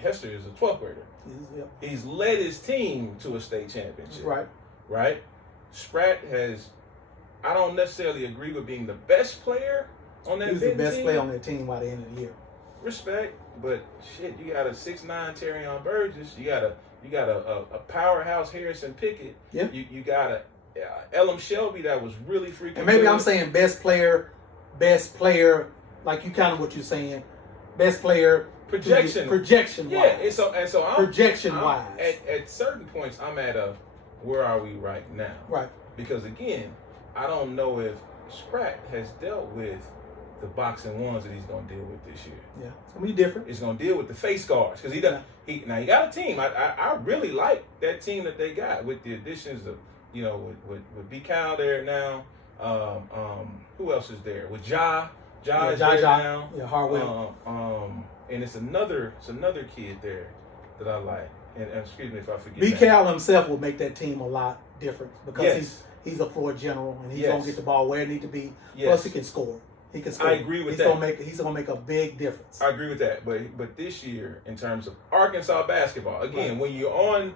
Hester is a 12th grader. He's led his team to a state championship. Right? Spratt has, I don't necessarily agree with being the best player on that team. He's the best player on that team by the end of the year. Respect, but shit, you got a 6'9" Terrion Burgess. You got a powerhouse Harrison Pickett. Yeah. You got a Elam Shelby that was really freaking. And maybe good. I'm saying best player, like you kind of what you're saying, best player projection wise. Yeah, and so I'm projection wise. At certain points, I'm at a where are we right now? Right. Because again, I don't know if Spratt has dealt with the boxing ones that he's gonna deal with this year. Yeah, it's gonna be different. He's gonna deal with the face guards because he got a team. I really like that team that they got with the additions of with B Cal there now. Who else is there? With Ja is there now. Yeah, Harwell. And it's another kid there that I like. And excuse me if I forget. B Cal himself will make that team a lot different because he's a floor general and he's gonna get the ball where it needs to be. Plus he can score. He can score. I agree with that. He's gonna make a big difference. I agree with that. But this year, in terms of Arkansas basketball, again, when you're on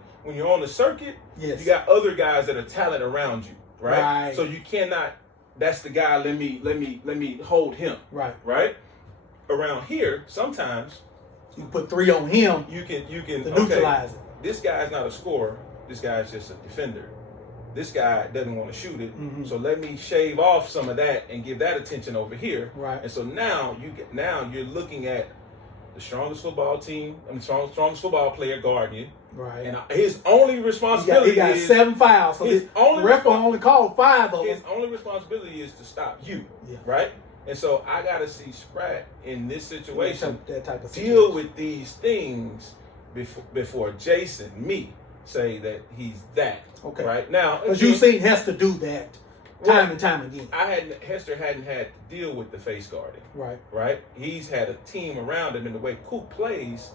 the circuit, you got other guys that are talent around you, right? So you cannot. That's the guy. Let me hold him. Right. Around here, sometimes you put 3 on him. You can neutralize it. This guy's not a scorer. This guy's just a defender. this guy doesn't want to shoot it, so let me shave off some of that and give that attention over here. Right. And so now you're looking at the strongest football team, strongest football player guarding you. Right. And his only responsibility he got 7 fouls. So the ref only called 5 of them. His only responsibility is to stop you. Yeah. Right? And so I got to see Sprat in this situation that type of deal with these things before Jason, me, say that he's that. Okay. Right? Now, because you've seen Hester do that time and time again. Hester hadn't had to deal with the face guarding. Right. Right? He's had a team around him, and the way Coop plays,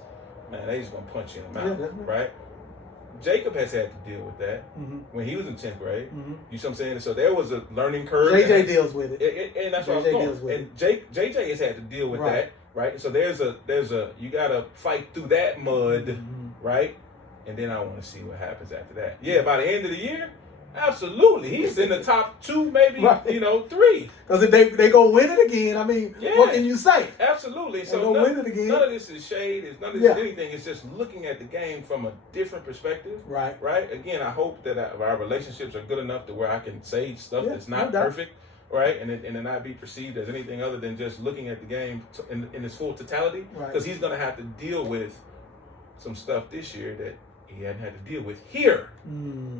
man, they just going to punch you in the mouth. Yeah, right? Jacob has had to deal with that when he was in 10th grade. You see what I'm saying? So there was a learning curve. JJ deals with it. And that's what I was going. And JJ has had to deal with that, right? So there's a you got to fight through that mud, right? And then I want to see what happens after that. Yeah, by the end of the year, absolutely. He's in the top 2, maybe, 3. Because if they go win it again, I mean, what can you say? Absolutely. So win it again. None of this is shade. None of this is anything. It's just looking at the game from a different perspective. Right. Right? Again, I hope that our relationships are good enough to where I can say stuff that's not perfect. Right? And it not be perceived as anything other than just looking at the game in its full totality. Because he's going to have to deal with some stuff this year that he hadn't had to deal with here.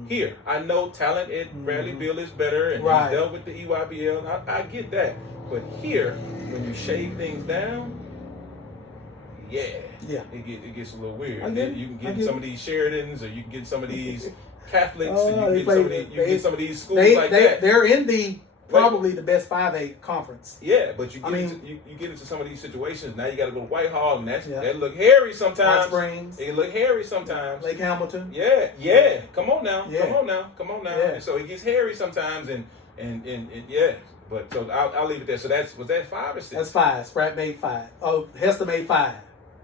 Here. I know talent at Bradley Beal is better, and he's dealt with the EYBL. I get that. But here, when you shave things down, it gets a little weird. You can get some of these Sheridans, or you can get some of these Catholics, and you can get some of these schools like that. They're in the probably the best 5A conference. Yeah, but you get into some of these situations. Now you got to go to Whitehall, and that look hairy sometimes. Hot Springs. It look hairy sometimes. Lake Hamilton. Yeah. Come on now. Yeah. Come on now. Yeah. And so it gets hairy sometimes, and yeah. But so I'll leave it there. So was that 5 or 6? That's 5. Sprat made 5. Oh, Hester made 5.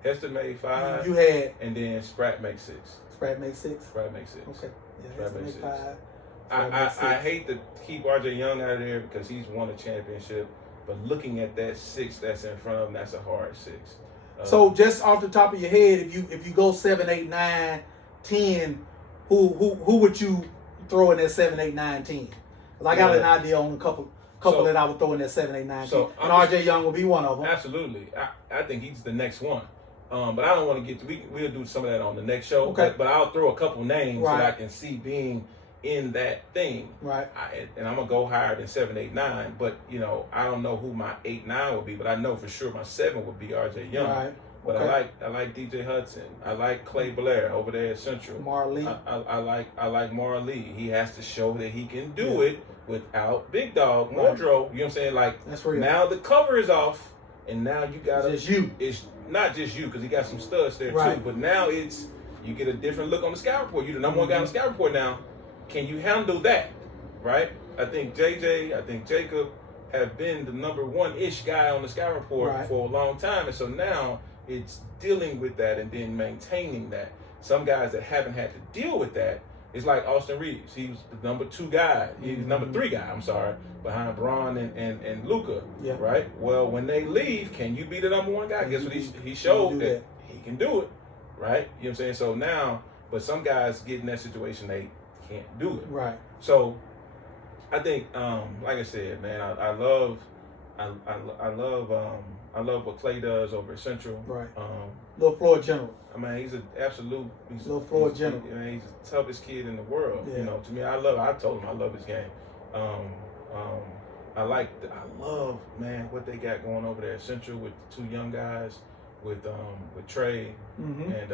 Hester made 5. You had. And then Sprat made 6. Sprat made 6. Sprat made 6. Okay. Yeah, Hester made 6. 5. I hate to keep RJ Young out of there because he's won a championship, but looking at that 6 that's in front of him, that's a hard 6. So just off the top of your head, if you go 7, 8, 9, 10, who would you throw in that 7, 8, 9, 10? Because I got an idea on a couple that I would throw in that 7, 8, 9, 10. And RJ Young will be one of them. Absolutely. I think he's the next one. But I don't want to get to, we'll do some of that on the next show. Okay. But I'll throw a couple names that I can see being in that thing. Right. And I'm going to go higher than 7, 8, 9. But, I don't know who my 8, 9 would be. But I know for sure my 7 would be RJ Young. Right. But I like DJ Hudson. I like Clay Blair over there at Central. Marley. I like Marley. He has to show that he can do it without Big Dog, Wardrobe. You know what I'm saying? Like, that's where now the cover is off, and now you got it's you. It's not just you, because he got some studs there too. But now you get a different look on the scout report. You're the number one guy on the scout report now. Can you handle that? Right? I think JJ, I think Jacob have been the number 1-ish guy on the scout report for a long time, and so now it's dealing with that and then maintaining that. Some guys that haven't had to deal with that, it's like Austin Reeves. He was the number 2 guy. He was number 3 guy, behind Braun and Luka. Yeah. Right? Well, when they leave, can you be the number 1 guy? Guess what he showed that he can do it. Right? You know what I'm saying? So now, but some guys get in that situation, they can't do it. Right. So I think, like I said, man, I love what Clay does over at Central. Right. Little floor general. I mean, he's an absolute. Little floor general. He's the toughest kid in the world. Yeah. To me, I told him I love his game. I love, man, what they got going over there at Central with the 2 young guys, with Trey and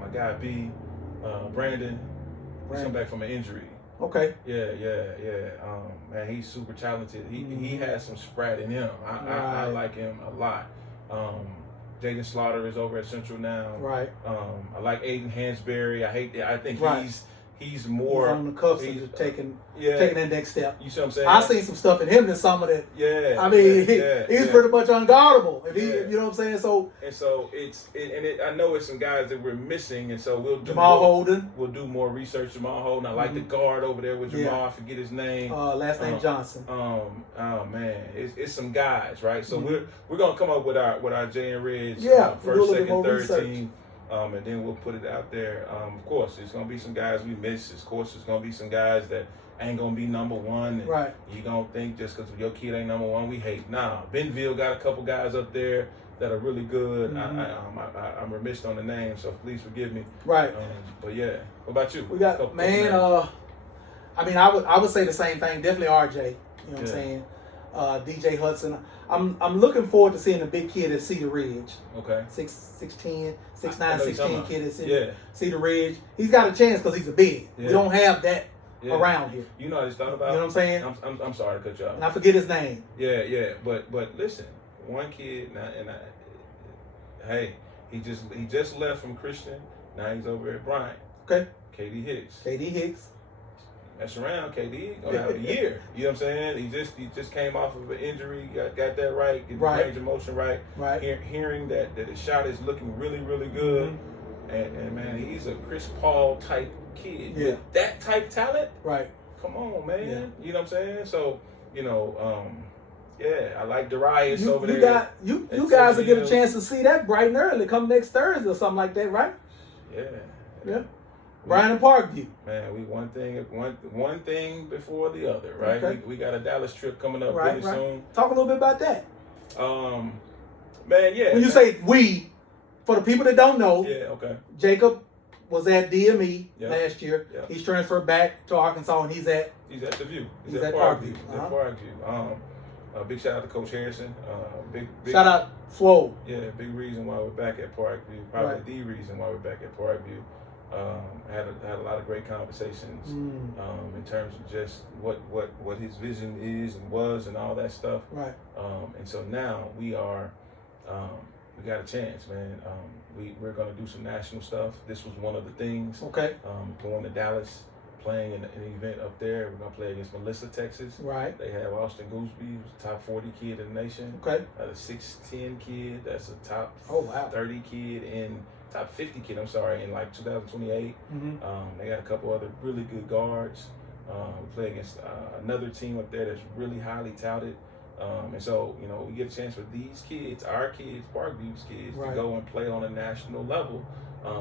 my guy B, Brandon. He's come back from an injury. Okay. Yeah. Man, he's super talented. He has some Sprat in him. I like him a lot. Jaden Slaughter is over at Central now. Right. I like Aiden Hansberry. I think he's more on the cusp of taking that next step. You see what I'm saying? I've seen some stuff in him in some of that. Yeah. I mean, he's pretty much unguardable. You know what I'm saying? So I know it's some guys that we're missing, and so we'll do Jamal Holden. We'll do more research. Jamal Holden. I like the guard over there with Jamal. I forget his name. Last name Johnson. Oh man, it's some guys, right? So we're gonna come up with our JayNReg first, second, third team. And then we'll put it out there. Of course, there's gonna be some guys we miss. Of course, there's gonna be some guys that ain't gonna be number one. And right. You don't think just because your kid ain't number one, we hate. Nah, Benville got a couple guys up there that are really good. Mm-hmm. I'm remiss on the name, so please forgive me. Right. But yeah, what about you? We got I mean, I would say the same thing. Definitely RJ. You know what I'm saying? DJ Hudson. I'm looking forward to seeing the big kid at Cedar Ridge. Okay. 6'9", 6'10" kid at Cedar Ridge. He's got a chance because he's a big. Yeah. We don't have that around here. You know, I just thought about. You know what I'm saying? I'm sorry to cut you off. And I forget his name. Yeah. But listen, one kid hey, he just left from Christian. Now he's over at Bryant. Okay. KD Hicks. Mess around, KD gonna have a year. You know what I'm saying? He just came off of an injury, got that right, get the range of motion right. Hearing that his shot is looking really, really good. Mm-hmm. And man, he's a Chris Paul type kid. Yeah. With that type talent. Right. Come on, man. Yeah. You know what I'm saying? So, I like Darius over there. You guys will get a chance to see that bright and early come next Thursday or something like that, right? Yeah. Brian and Parkview. Man, we one thing before the other, right? Okay. We got a Dallas trip coming up really soon. Talk a little bit about that. Man, yeah. When you say we, for the people that don't know, Jacob was at DME last year. Yep. He's transferred back to Arkansas, and he's at the View. He's at Parkview. He's at Parkview. Big shout out to Coach Harrison. Big shout out Flo. Yeah, big reason why we're back at Parkview. Probably the reason why we're back at Parkview. Had a lot of great conversations in terms of just what his vision is and was and all that stuff. Right. And so now we got a chance, man. We're gonna do some national stuff. This was one of the things. Okay. Going to Dallas, playing in an event up there. We're gonna play against Melissa, Texas. Right. They have Austin Gooseby, who's a top 40 kid in the nation. Okay. A 6'10" kid. That's a top 30 kid in. Top 50 kid, I'm sorry, in like 2028. Mm-hmm. They got a couple other really good guards. We play against another team up there that's really highly touted. And so, we get a chance for these kids, our kids, Parkview's kids, to go and play on a national level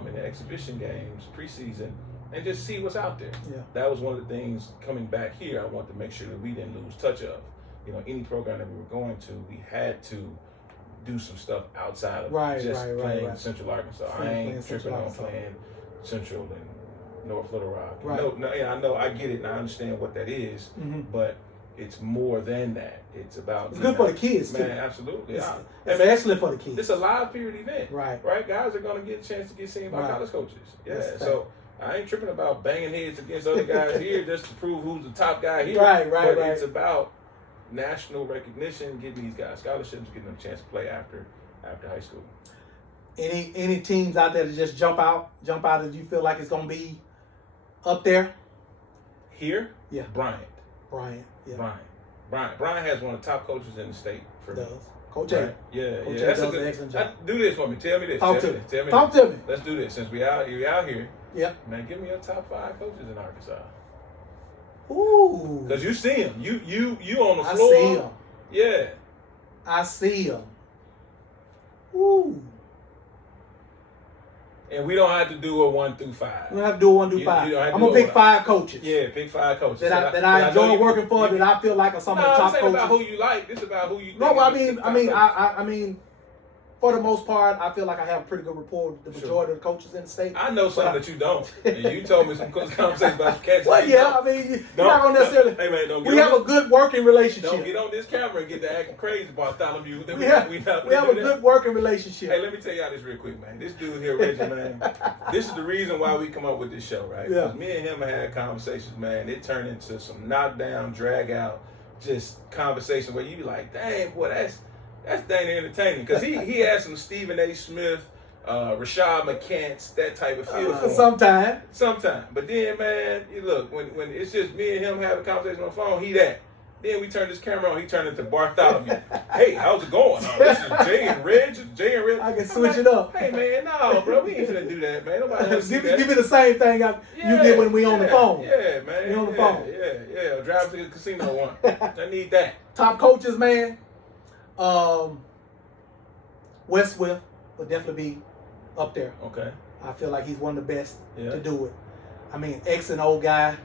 in the exhibition games, preseason, and just see what's out there. Yeah. That was one of the things coming back here I wanted to make sure that we didn't lose touch of. Any program that we were going to, we had to do some stuff outside of playing Central Arkansas. I ain't tripping on playing Central and North Little Rock. Right. No, I know, I get it, and I understand what that is, but it's more than that. It's about... It's good for the kids, man, too. Absolutely. It's excellent for the kids. It's a live period event. Right. Guys are going to get a chance to get seen by college coaches. Yeah, so... I ain't tripping about banging heads against other guys here just to prove who's the top guy here. But it's about national recognition, getting these guys scholarships, getting them a chance to play after high school. Any teams out there that just jump out that you feel like it's gonna be up there? Here? Yeah. Bryant. Yeah. Bryant has one of the top coaches in the state for me. Coach A. Yeah. Coach A does an excellent job. Do this for me. Tell me this. Talk to me. Let's do this. Since you're out here. Yeah. Man, give me your top 5 coaches in Arkansas. Ooh. Because you see them. You on the floor. I see them. Yeah. I see them. Ooh. And we don't have to do a 1 through 5. We don't have to do a 1 through 5. I'm going to pick 5 coaches. Yeah, pick 5 coaches. That I enjoy working for, that I feel like are some of the top coaches. It's about who you like. It's about who you think. No, I mean, for the most part, I feel like I have a pretty good rapport with the majority of the coaches in the state. I know some that you don't. And you told me some conversations about some catching. Well, yeah, I mean, you're not going to necessarily. Hey, man, don't get we have a good working relationship. Don't get on this camera and get to acting crazy about Bartholomew. We have a good working relationship. Hey, let me tell y'all this real quick, man. This dude here, Reggie, man, this is the reason why we come up with this show, right? Yeah. Because me and him had conversations, man. It turned into some knockdown, drag out, just conversation where you be like, dang, boy, that's dang entertaining, because he had some Stephen A. Smith, Rashad McCants, that type of feel for him. Sometime. But then, man, you look, when it's just me and him having a conversation on the phone, he that. Then we turn this camera on, he turned into Bartholomew. Hey, how's it going? This is JayNReg. I can switch it up. Hey, man, no, bro, we ain't finna do that, man. Nobody wants to give me the same thing you get when we on the phone. Yeah, man. We on the phone. Yeah. Drive to the casino one. I need that. Top coaches, man. Wes Swift would definitely be up there. Okay. I feel like he's one of the best Yeah. to do it. I mean, X and O guy,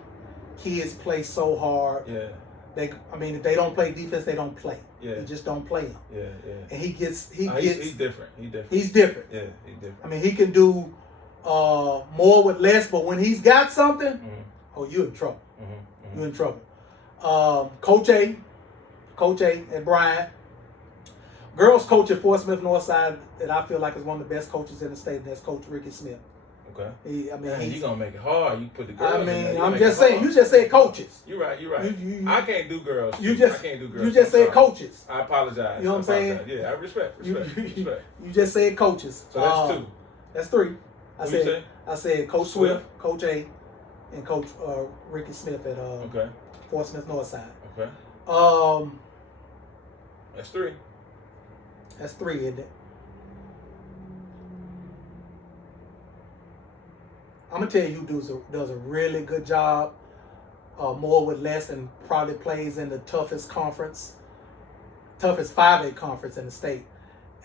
kids play so hard. Yeah. If they don't play defense, they don't play. Yeah. You just don't play him. Yeah, yeah. And he's different. He's different. Yeah, he's different. I mean, he can do more with less, but when he's got something, you're in trouble. You're in trouble. Coach A and Bryant. Girls coach at Fort Smith Northside that I feel like is one of the best coaches in the state, and that's Coach Ricky Smith. Okay. He's gonna make it hard. You put the girls. In there, I'm just saying. You just said coaches. You're right. I can't do girls. I can't do girls. You just said coaches. I apologize. You know what I'm saying? Yeah, I respect. You just said coaches. So that's 2. That's 3. I said Coach Swift, Coach A, and Coach Ricky Smith at Fort Smith Northside. Okay. That's 3. That's 3, isn't it? I'm gonna tell you who does a really good job, more with less, and probably plays in the toughest 5A conference in the state,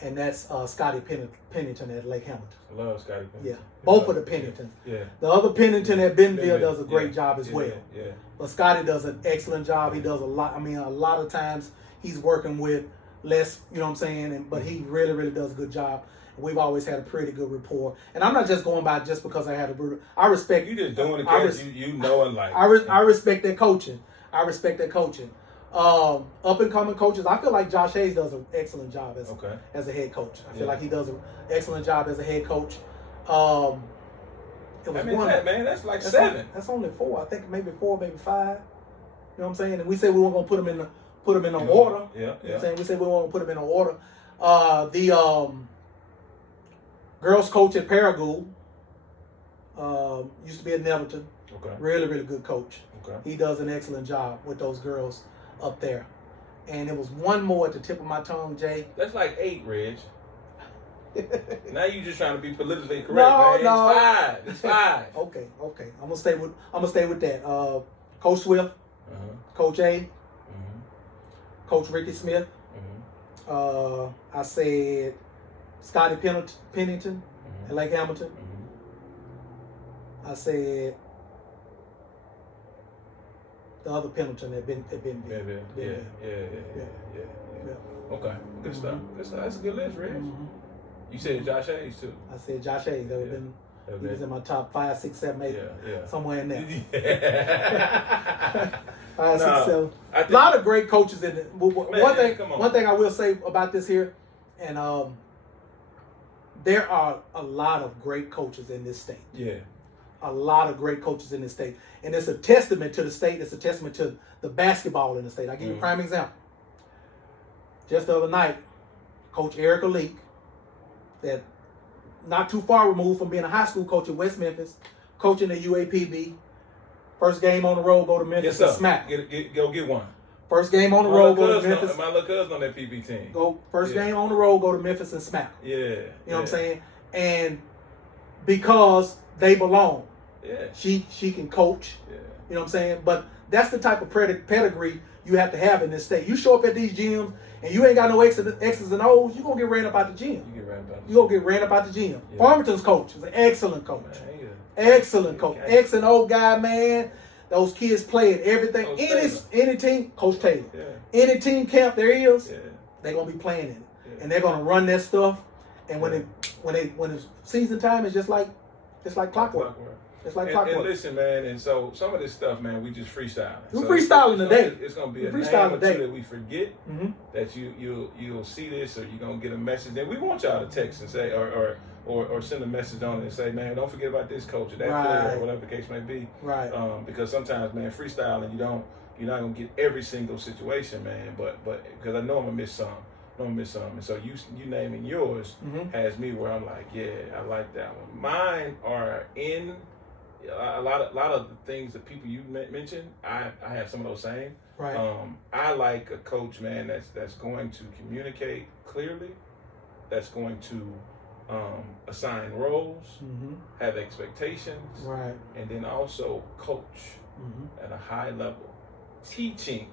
and that's Scotty Pennington at Lake Hamilton. I love Scotty Pennington. Yeah, both of the Penningtons. Yeah. The other Pennington at Bentonville does a great job as well. Yeah. But Scotty does an excellent job. He does a lot. I mean, a lot of times he's working with less. You know what I'm saying? But he really, really does a good job. We've always had a pretty good rapport, and I'm not just going by just because I had a brutal. I respect you. Just doing it because you know and like. I respect that coaching. Up and coming coaches. I feel like Josh Hayes does an excellent job as a head coach. I feel like he does an excellent job as a head coach. It was man. That's like 7. That's only 4. I think maybe 4, maybe 5. You know what I'm saying? And we said we weren't gonna put them in the order. Yeah. You know what I'm saying? We said we weren't gonna put them in the order. The girls coach at Paragould, used to be at Neverton. Okay. Really, really good coach. Okay. He does an excellent job with those girls up there. And it was one more at the tip of my tongue, Jay. That's like 8, Reg. Now you just trying to be politically correct, man. No. It's 5. Okay. I'm gonna stay with that. Coach Swift, Coach A, Coach Ricky Smith. I said Scotty Pennington at Lake Hamilton. I said the other Pennington had been. Yeah. Okay, good stuff. That's a good list, Reg. You said Josh Hayes too. I said Josh Hayes. That would have been. He was in my top 5, 6, 7, 8. Yeah. Somewhere in there. 5, 6, 7. A lot of great coaches in it. One thing I will say about this here, and there are a lot of great coaches in this state. Yeah. A lot of great coaches in this state. And it's a testament to the state. It's a testament to the basketball in the state. I'll give you a prime example. Just the other night, Coach Erica Leak, that not too far removed from being a high school coach at West Memphis, coaching the UAPB. First game on the road, go to Memphis and smack. Go get one. First game on the road, go to Memphis. My little cousin on that PB team. First game on the road, go to Memphis and smack. Yeah. You know what I'm saying? And because they belong. Yeah. She can coach. Yeah. You know what I'm saying? But that's the type of pedigree you have to have in this state. You show up at these gyms and you ain't got no X's and O's, you're going to get ran up out the gym. You're going to get ran up out the gym. Yeah. Farmington's coach is an excellent coach. Excellent coach. X and O guy, man. Those kids play at everything. Any team, Coach Taylor. Yeah. Any team camp there is, they're going to be playing in it. Yeah. And they're going to run that stuff. And when it's season time, it's just like clockwork. It's like clockwork. And listen, man, and so some of this stuff, man, we just freestyling. We're freestyling today. It's gonna be a name or two that we forget. That you'll see this, or you're gonna get a message. And we want y'all to text and say, or send a message on it and say, man, don't forget about this coach or that player, or whatever the case may be. Right. Because sometimes, man, freestyling, you're not gonna get every single situation, man. But because I know I'm gonna miss some. And so you naming yours has me where I'm like, yeah, I like that one. Mine are in. A lot of the things that people you mentioned, I have some of those same. Right. I like a coach, man, that's going to communicate clearly, that's going to assign roles, have expectations, right, and then also coach at a high level, teaching.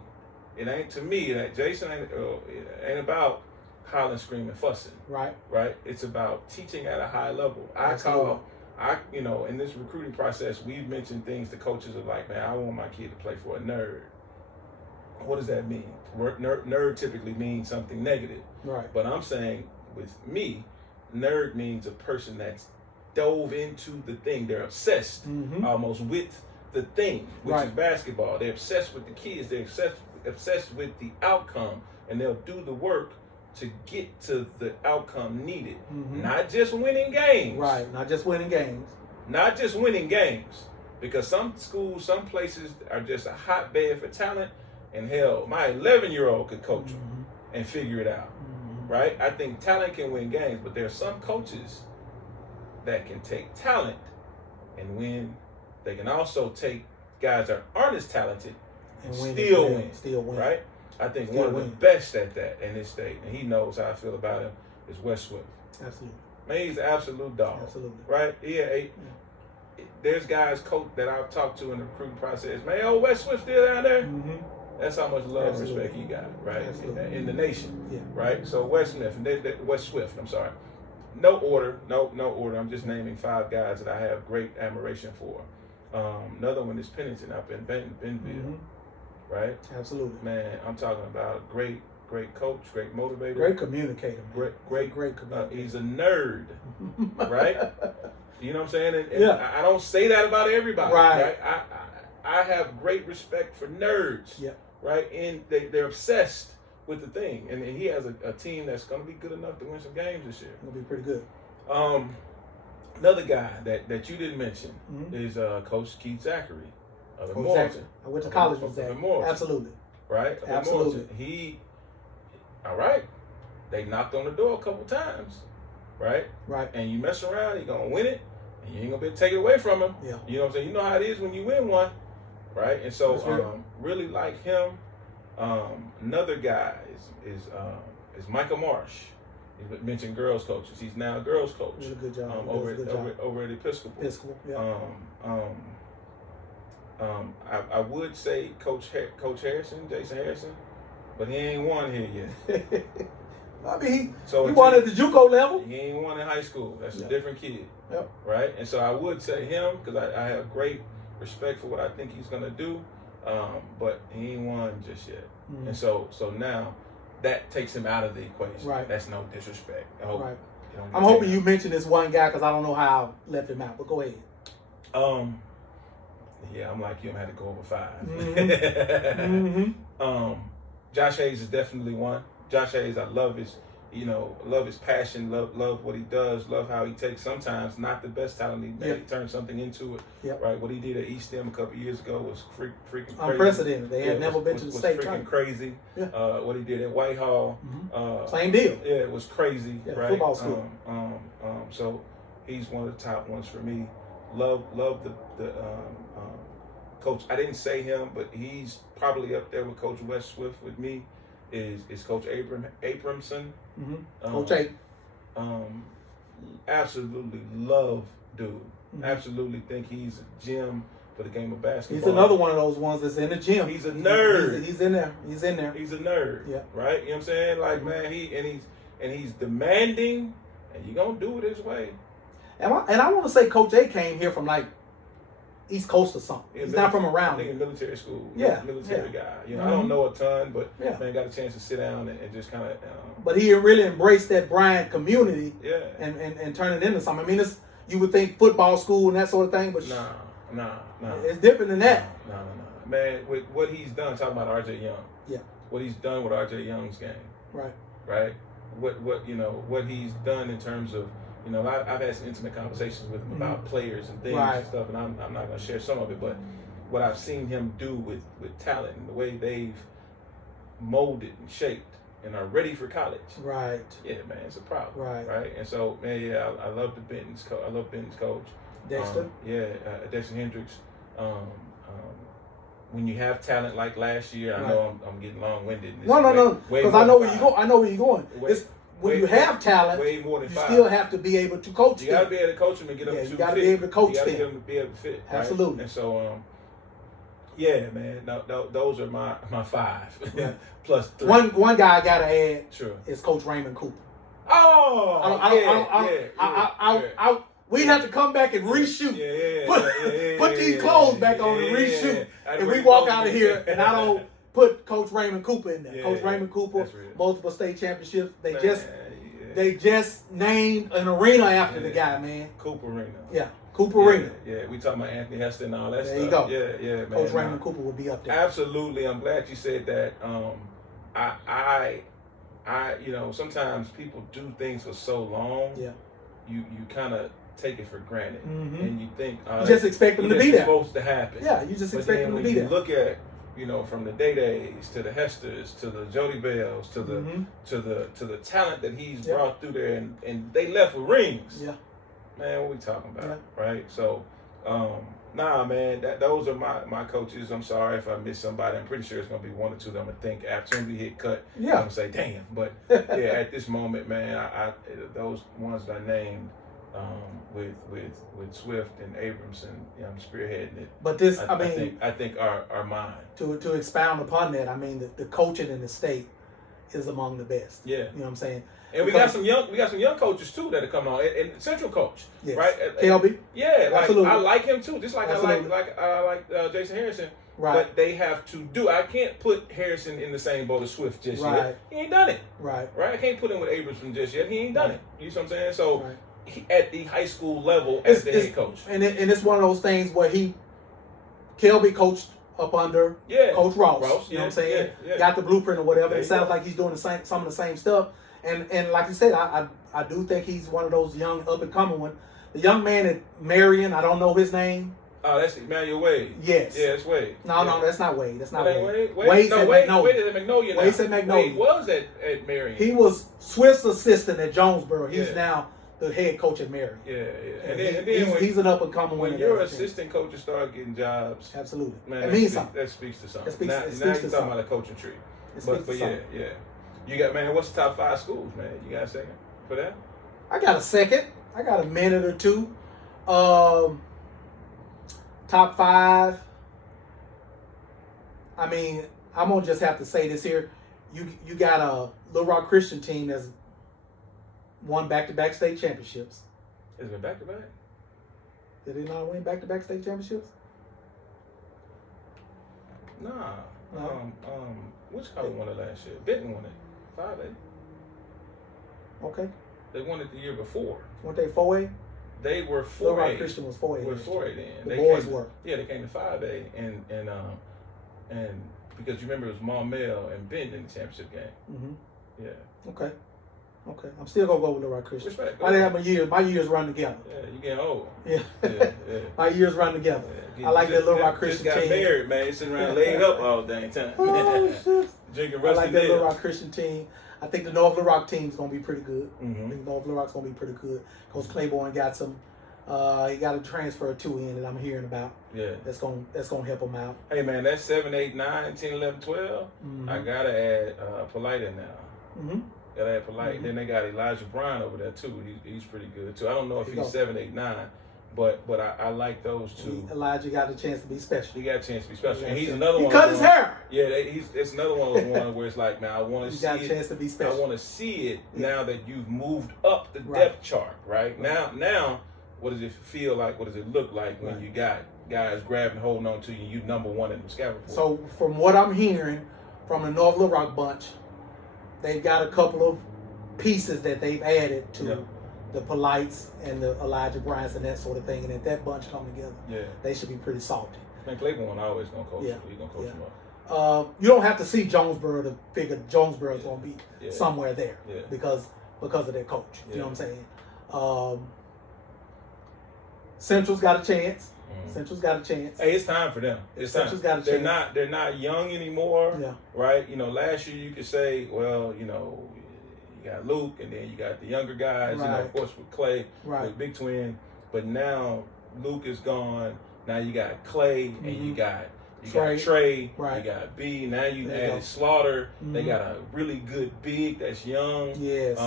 It ain't to me. Jason ain't about hollering, screaming, fussing. Right. Right. It's about teaching at a high level. In this recruiting process, we've mentioned things the coaches are like, man, I want my kid to play for a nerd. What does that mean? Nerd typically means something negative. Right. But I'm saying with me, nerd means a person that's dove into the thing. They're obsessed almost with the thing, which is basketball. They're obsessed with the kids. They're obsessed with the outcome, and they'll do the work to get to the outcome needed. Not just winning games. Right. Not just winning games. Not just winning games. Because some schools, some places are just a hotbed for talent. And hell, my 11-year-old could coach them and figure it out. Right? I think talent can win games, but there are some coaches that can take talent and win. They can also take guys that aren't as talented and still win. Right? I think one of the best at that in this state, and he knows how I feel about him, is Wes Swift. Absolutely. Man, he's an absolute dog. Absolutely. Right? There's guys coach that I've talked to in the recruiting process. Man, Wes Swift still down there? That's how much love and respect he got, right? In the nation, right? So Wes Swift, I'm sorry. No order. I'm just naming 5 guys that I have great admiration for. Another one is Pennington up in Bentonville, right? Absolutely. Man, I'm talking about great coach, great motivator. Great communicator, man. Great communicator. He's a nerd, right? You know what I'm saying? And I don't say that about everybody, right? I have great respect for nerds. Yeah. Right, and they're obsessed with the thing, and he has a team that's going to be good enough to win some games this year. It'll be pretty good. Another guy that you didn't mention is Coach Keith Zachary of Morton. I went to college with Zach. Absolutely. Right. Absolutely. All right. They knocked on the door a couple times. Right. Right. And you mess around, you're gonna win it, and you ain't gonna be able to take it away from him. Yeah. You know what I'm saying? You know how it is when you win one. Right, and so really like him. Another guy is Micah Marsh. He mentioned girls coaches. He's now a girls coach. Really good job. Over at Episcopal. Yeah. I would say Coach Harrison, Jason Harrison, but he ain't won here yet. I mean, he won at the JUCO level. He ain't won in high school. That's a different kid. Yep. Right, and so I would say him because I have great respect for what I think he's gonna do, but he ain't won just yet, and so now that takes him out of the equation. Right. That's no disrespect. I'm hoping you mention this one guy because I don't know how I left him out. But go ahead. Yeah, I'm like you. I had to go over 5. Mm-hmm. Josh Hayes is definitely one. Josh Hayes, I love his passion, love what he does, love how he takes sometimes not the best talent he turns something into it. Yep. Right, what he did at East End a couple years ago was freaking crazy. Unprecedented. They had never been to the state freaking crazy. Yeah. What he did at Whitehall, same deal. Yeah, it was crazy. Yeah, right, football school. So he's one of the top ones for me. Love the coach. I didn't say him, but he's probably up there with Coach Wes Swift with me. Is Coach Abramson. Coach A. Absolutely love dude. Absolutely think he's a gem for the game of basketball. He's another one of those ones that's in the gym. He's a nerd. He's in there. He's in there. He's a nerd. Yeah. Right? You know what I'm saying? Like man, he's demanding, and you gonna do it his way. And I want to say Coach A came here from like East Coast or something. He's not from around here. Military school. Yeah. Military guy. You know, I don't know a ton, but man, got a chance to sit down and just kind of. But he really embraced that Bryant community. Yeah. And turn it into something. I mean, you would think football school and that sort of thing, but nah. It's different than that. No. Man, with what he's done, talking about R.J. Young. Yeah. What he's done with R.J. Young's game. Right. What he's done in terms of. You know, I've had some intimate conversations with him about players and things and stuff, and I'm not going to share some of it, but what I've seen him do with talent and the way they've molded and shaped and are ready for college. Right. Yeah, man, it's a problem. Right. And so, man, I love the Benton's coach. I love Benton's coach. Dexter. Dexter Hendricks. When you have talent like last year, I know I'm getting long-winded. No, because I know where you go. I know where you're going. When you have talent, way more than you 5. still have to be able to coach them. You got to be able to coach them and get them to fit. You got to be able to coach them. You got to get them to be able to fit. Absolutely. Right? And so, Yeah, man. No, those are my 5. Yeah. Plus 3. One guy I gotta add is Coach Raymond Cooper. We have to come back and reshoot. Put these clothes back on and reshoot. And we walk out of here and I don't put Coach Raymond Cooper in there. Yeah, Coach Raymond Cooper, multiple state championships. They Man, just named an arena after the guy, man. Cooper Arena. Yeah, Cooper Arena. Yeah, we talking about Anthony Hester and all that there stuff. There you go. Yeah, man. Coach Raymond Cooper will be up there. Absolutely. I'm glad you said that. I sometimes people do things for so long. Yeah. You kind of take it for granted, mm-hmm. and you think you just expect them to be there. Supposed to happen. Yeah, you just expect them to be there. You look at from the Day-Days to the Hesters to the Jody Bells to the mm-hmm. to the talent that he's brought through there, and they left with rings. Yeah, man, what we talking about, right? So, nah, man, those are my coaches. I'm sorry if I missed somebody. I'm pretty sure it's gonna be one or two that I'm gonna think after we hit cut. Yeah, I'm gonna say, damn. But yeah, at this moment, man, I those ones that I named. With Swift and Abramson, I'm spearheading it. But this, I think are mine. To expound upon that, I mean, the coaching in the state is among the best. Yeah, you know what I'm saying. And we got some young coaches too that are coming on. And Central coach, right? KLB. Yeah, absolutely. I like him too. Just like absolutely. I like Jason Harrison. Right. But they have to do. I can't put Harrison in the same boat as Swift just yet. He ain't done it. Right. I can't put him with Abramson just yet. He ain't done it. You know what I'm saying? So. Right. At the high school level as the head coach. And it's one of those things where Kelby coached up under Coach Ross. You know what I'm saying? Got the blueprint or whatever. It sounds like he's doing some of the same stuff. And like you said, I do think he's one of those young up and coming ones. The young man at Marion, I don't know his name. Oh, that's Emmanuel Wade. Yes. Yeah, it's Wade. No, that's not Wade. That's not Wade. Wade's at Magnolia. Wade's at Magnolia. Wade was at Marion. He was Swift's assistant at Jonesboro. He's now the head coach at Marion. Yeah. And then he's an up and coming one. When your assistant coaches start getting jobs, absolutely, man, it means something. That speaks to something. Now you're talking about a coaching tree. But yeah. You got, man, what's the top 5 schools, man? You got a second for that? I got a second. I got a minute or two. Top 5. I mean, I'm gonna just have to say this here. You got a Little Rock Christian team that's won back-to-back state championships. Has it been back-to-back? Did they not win back-to-back state championships? Nah. Which college won it last year? Benton won it. 5A. Okay. They won it the year before. Weren't they 4A? They were 4A. Little Rock Christian was 4A. Were 4A then. The boys were. Yeah, they came to 5A and because you remember it was Maumelle and Benton in the championship game. Mm-hmm. Yeah. Okay. I'm still gonna go with Little Rock Christian. Respect. I have my years run together. Yeah, you getting old. Yeah. Yeah. My years run together. I like that Little Rock Christian team. Just got married, man. Sitting around laid up all dang time. Oh shit. Drinking I rusty like that Little Rock Christian team. I think the North Little Rock team is gonna be pretty good. Mm-hmm. I think North Little Rock's gonna be pretty good. Coach Claiborne got some. He got a transfer to in that I'm hearing about. Yeah. That's gonna help him out. Hey man, that's 7, 8, 9, 10, 11, 12. Mm-hmm. I gotta add Polite in now. Mm-hmm. Gotta add Polite. Mm-hmm. Then they got Elijah Bryan over there too. He's pretty good too. I don't know if he's 7, 8, 9, but I like those two. Elijah got a chance to be special. He got a chance to be special, and he's another one. He cut his hair. Yeah, it's another one of those ones where it's like, man, I want to see got a chance to be special. I want to see it now that you've moved up the depth chart, right? Now, what does it feel like? What does it look like when you got guys grabbing, holding on to you, and you number one in the scouting report? So from what I'm hearing from the North Little Rock bunch, they've got a couple of pieces that they've added to the Polites and the Elijah Bryants and that sort of thing. And if that bunch come together, they should be pretty salty. Man, Claiborne always gonna coach. He's gonna coach them up. You don't have to see Jonesboro to figure Jonesboro's gonna be somewhere there because of their coach. You know what I'm saying? Central's got a chance. Central's got a chance. Hey, it's time for them. Central's got a chance. They're not young anymore. Yeah. Right? You know, last year you could say, well, you know, you got Luke and then you got the younger guys, you know, of course with Clay, with Big Twin. But now Luke is gone. Now you got Clay and you got You got Trey, right. You got B. Now you added Slaughter. They got a really good big that's young. Yes.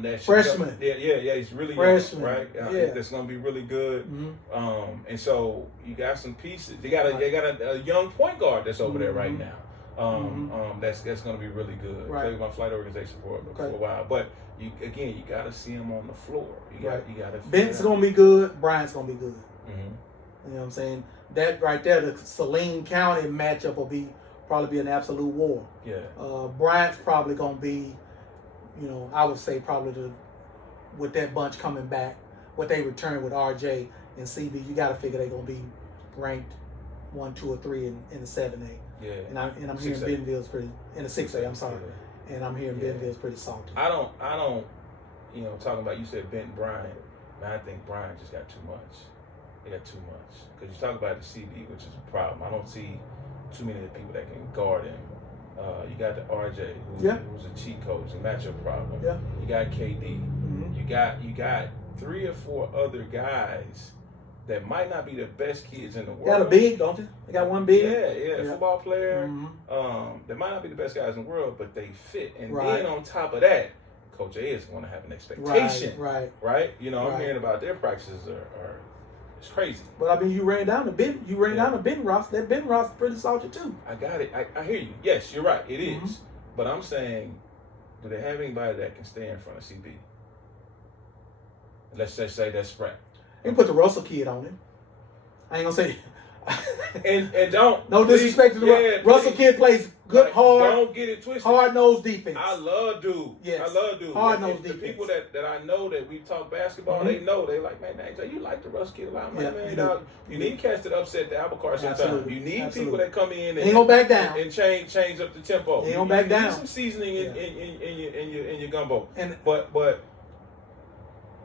That's freshman. Yeah. He's really freshman. Young, right? That's gonna be really good. And so you got some pieces. They got a young point guard that's over there right now. That's gonna be really good. Right. Played my flight organization for a while, but you gotta see him on the floor. You gotta. Ben's gonna be good. Bryant's gonna be good. Mm-hmm. You know what I'm saying? That right there, the Saline County matchup will probably be an absolute war. Yeah. Bryant's probably gonna be, I would say probably with that bunch coming back, what they return with RJ and CB, you got to figure they're gonna be ranked 1, 2, or 3 in the 7A. Yeah. And I'm hearing Bentonville's pretty in the 6A. I'm sorry. Yeah. And I'm hearing Bentonville's pretty salty. I don't. Talking about, you said Benton Bryant. Man, I think Bryant just got too much. They got too much. Because you talk about the CB, which is a problem. I don't see too many people that can guard him. You got the RJ, who's a cheat code, it's a matchup problem. Yeah. You got KD. You got 3 or 4 other guys that might not be the best kids in the world. Got a big, don't you? They got one big. Yeah. Football player. They might not be the best guys in the world, but they fit. And then on top of that, Coach A is going to have an expectation. Right. I'm hearing about their practices are it's crazy. But I mean, you ran down the Ben Ross. That Ben Ross is pretty salty too. I got it. I hear you. Yes, you're right. It is. But I'm saying, do they have anybody that can stay in front of CB? Let's just say that's Spratt. They put the Russell kid on him. I ain't gonna say. and don't. No disrespect to the Russell kid plays good, hard. Don't get it twisted. Hard-nosed defense. I love dude. Yes. I love dude. Hard-nosed defense. The people that I know that we talk basketball, they know. They like, man, you like the Russell kid a lot, man. You need cats that upset the apple cart sometimes. You need people that come in and ain't gonna back down and change up the tempo. Ain't gonna back down. Need some seasoning in your gumbo. But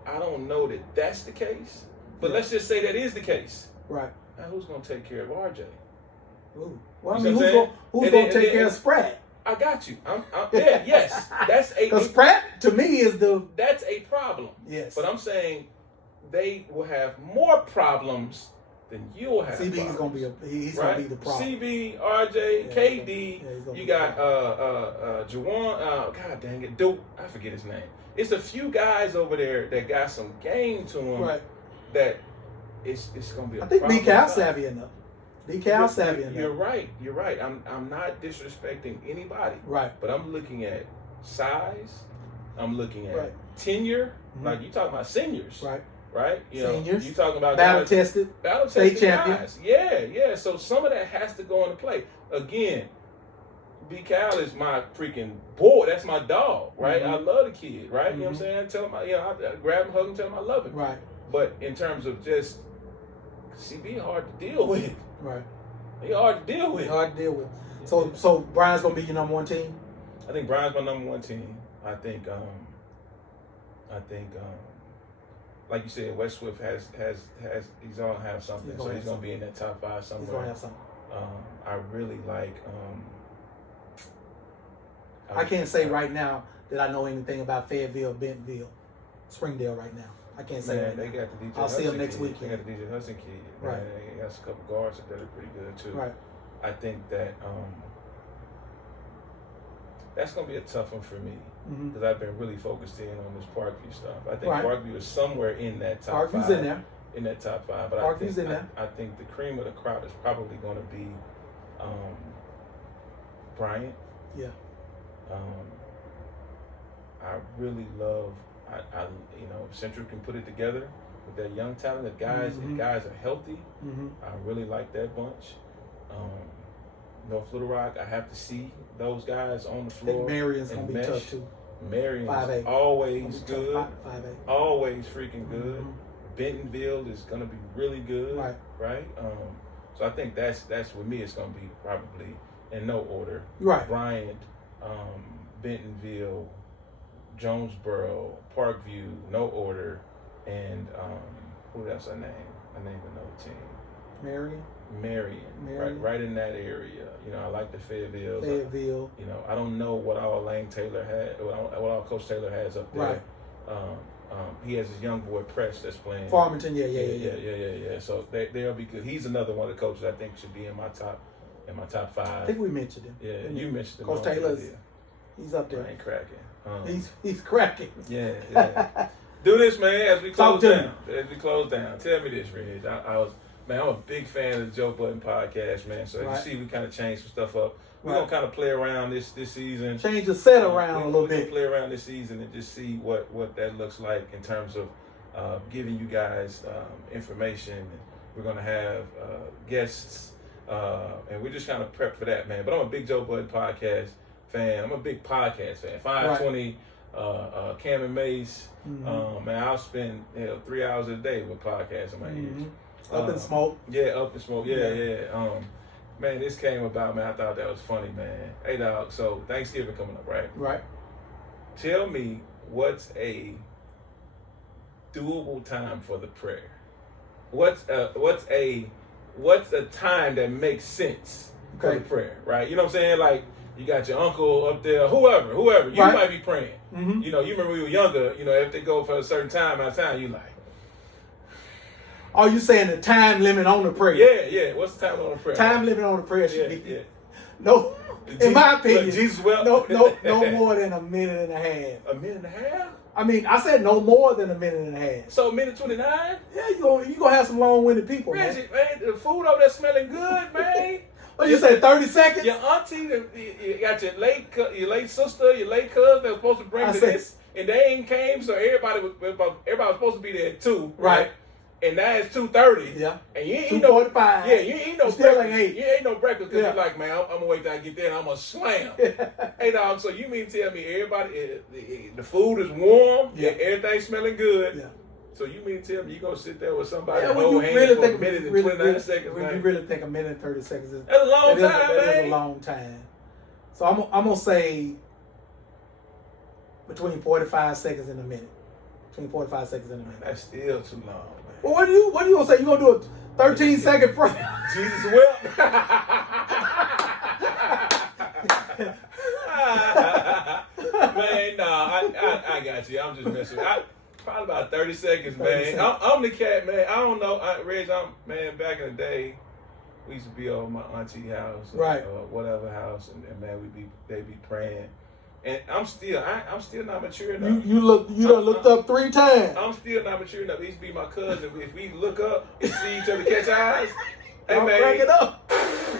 I don't know that that's the case. But let's just say that is the case. Right. Now who's gonna take care of RJ? Ooh. Well, I mean, who's gonna take care of Spratt? I got you. Yes. That's because Spratt to me is that's a problem. Yes. But I'm saying they will have more problems than you'll have. CB is gonna be gonna be the problem. CB, RJ, KD. You got Juwan. God dang it, Duke. I forget his name. It's a few guys over there that got some game to them. Right. That it's gonna be. I think B-Cal savvy enough. B-Cal savvy enough. You're right. I'm not disrespecting anybody. Right. But I'm looking at size. I'm looking at tenure. Like you talking about seniors. Right. Seniors. You talking about battle tested state champion. Guys. Yeah. So some of that has to go into play. Again, B-Cal is my freaking boy. That's my dog. Right. I love the kid. Right. You know what I'm saying? I tell him. I grab him, hug him, tell him I love him. Right. But in terms of just CB, hard to deal with. Right. They hard to deal with. So Brian's gonna be your number 1 team. I think Brian's my number 1 team. I think like you said, West Swift has he's gonna have something. He's gonna be in that top 5 somewhere. He's gonna have something. I really like. I can't say right now that I know anything about Fayetteville, Bentonville, Springdale right now. I can't say right now. They got the DJ I'll Hudson see him next kid. weekend. They got the DJ Hudson kid. Right. They got a couple guards that are pretty good too. Right. I think that that's gonna be a tough one for me because I've been really focused in on this Parkview stuff. I think Parkview is somewhere in that top 5. Parkview's in there. In that top 5, but Parkview's in there. I think the cream of the crop is probably going to be Bryant. Yeah. I really love. If Central can put it together with that young talent, if guys are healthy, I really like that bunch. North Little Rock, I have to see those guys on the floor. I think Marion's gonna be tough too. Marion's always good, 5A. always freaking good. Bentonville is gonna be really good, right? So I think that's with me. It's gonna be probably in no order. Right. Bryant, Bentonville, Jonesboro, Parkview, no order, and who else I named? I named another team. Marion. Right in that area. I like the Fayetteville. I don't know what all Lane Taylor had, what all Coach Taylor has up there. Right. He has his young boy Press that's playing. Farmington, yeah. So they'll be good. He's another one of the coaches I think should be in my top in my top 5. I think we mentioned him. Yeah, you mentioned him. Coach Taylor's, he's up there. I ain't cracking. He's cracking. Yeah. Do this, man, as we close down. Tell me this, Reg. I'm a big fan of the Joe Budden podcast, man. So as you see, we kind of changed some stuff up. We're gonna kind of play around this season. Change the set around a little bit. Play around this season and just see what that looks like in terms of giving you guys information. We're gonna have guests, and we're just kind of prep for that, man. But I'm a big Joe Budden podcast fan. I'm a big podcast fan. 520, Cam and Mace. Man, I'll spend 3 hours a day with podcasts in my ears. Up in smoke. Yeah, up in smoke. Yeah. Man, this came about, man. I thought that was funny, man. Hey, dog. So Thanksgiving coming up, right? Right. Tell me what's a doable time for the prayer. What's a time that makes sense for the prayer, right? You know what I'm saying? Like you got your uncle up there, whoever you might be praying. You know, you remember when we were younger. You know, if they go for a certain time out of time, you like. Oh, you saying the time limit on the prayer? Yeah. What's the time on the prayer? Time limit on the prayer should be no. In my opinion, Jesus no more than a minute and a half. A minute and a half? I mean, I said no more than a minute and a half. So a minute 29? Yeah, you gonna have some long-winded people, man. Man, the food over there smelling good, man. What you say? 30 seconds? Your auntie, you got your late sister, your late cousin that was supposed to bring this, and they ain't came, so everybody was supposed to be there at 2, right? And now it's 2:30. Yeah. And you ain't 2:45. Yeah, you ain't no still breakfast. Like 8. You ain't no breakfast because you're like, man, I'm gonna wait till I get there and I'm gonna slam. Hey, dog. So you mean tell me everybody the food is warm? Yeah. Everything's smelling good. Yeah. So you mean tell me you gonna sit there with somebody and hold hands for a minute and 29 seconds? When you really think a minute and 30 seconds is that's a long time, man. That is a long time. So I'm gonna say between 45 seconds and a minute. Between 45 seconds and a minute. That's still too long, man. Well, what are you gonna say? You gonna do a 13-second prayer? Jesus will. Man, nah, I got you. I'm just messing with you. Probably about 30 seconds, man. I'm the cat, man. I don't know. Reg, man, back in the day, we used to be over my auntie house, or whatever house, and man, they be praying. And I'm still not mature enough. You done looked up 3 times. I'm still not mature enough. It used to be my cousin. If we look up and see each other catch eyes, hey man, crack it up.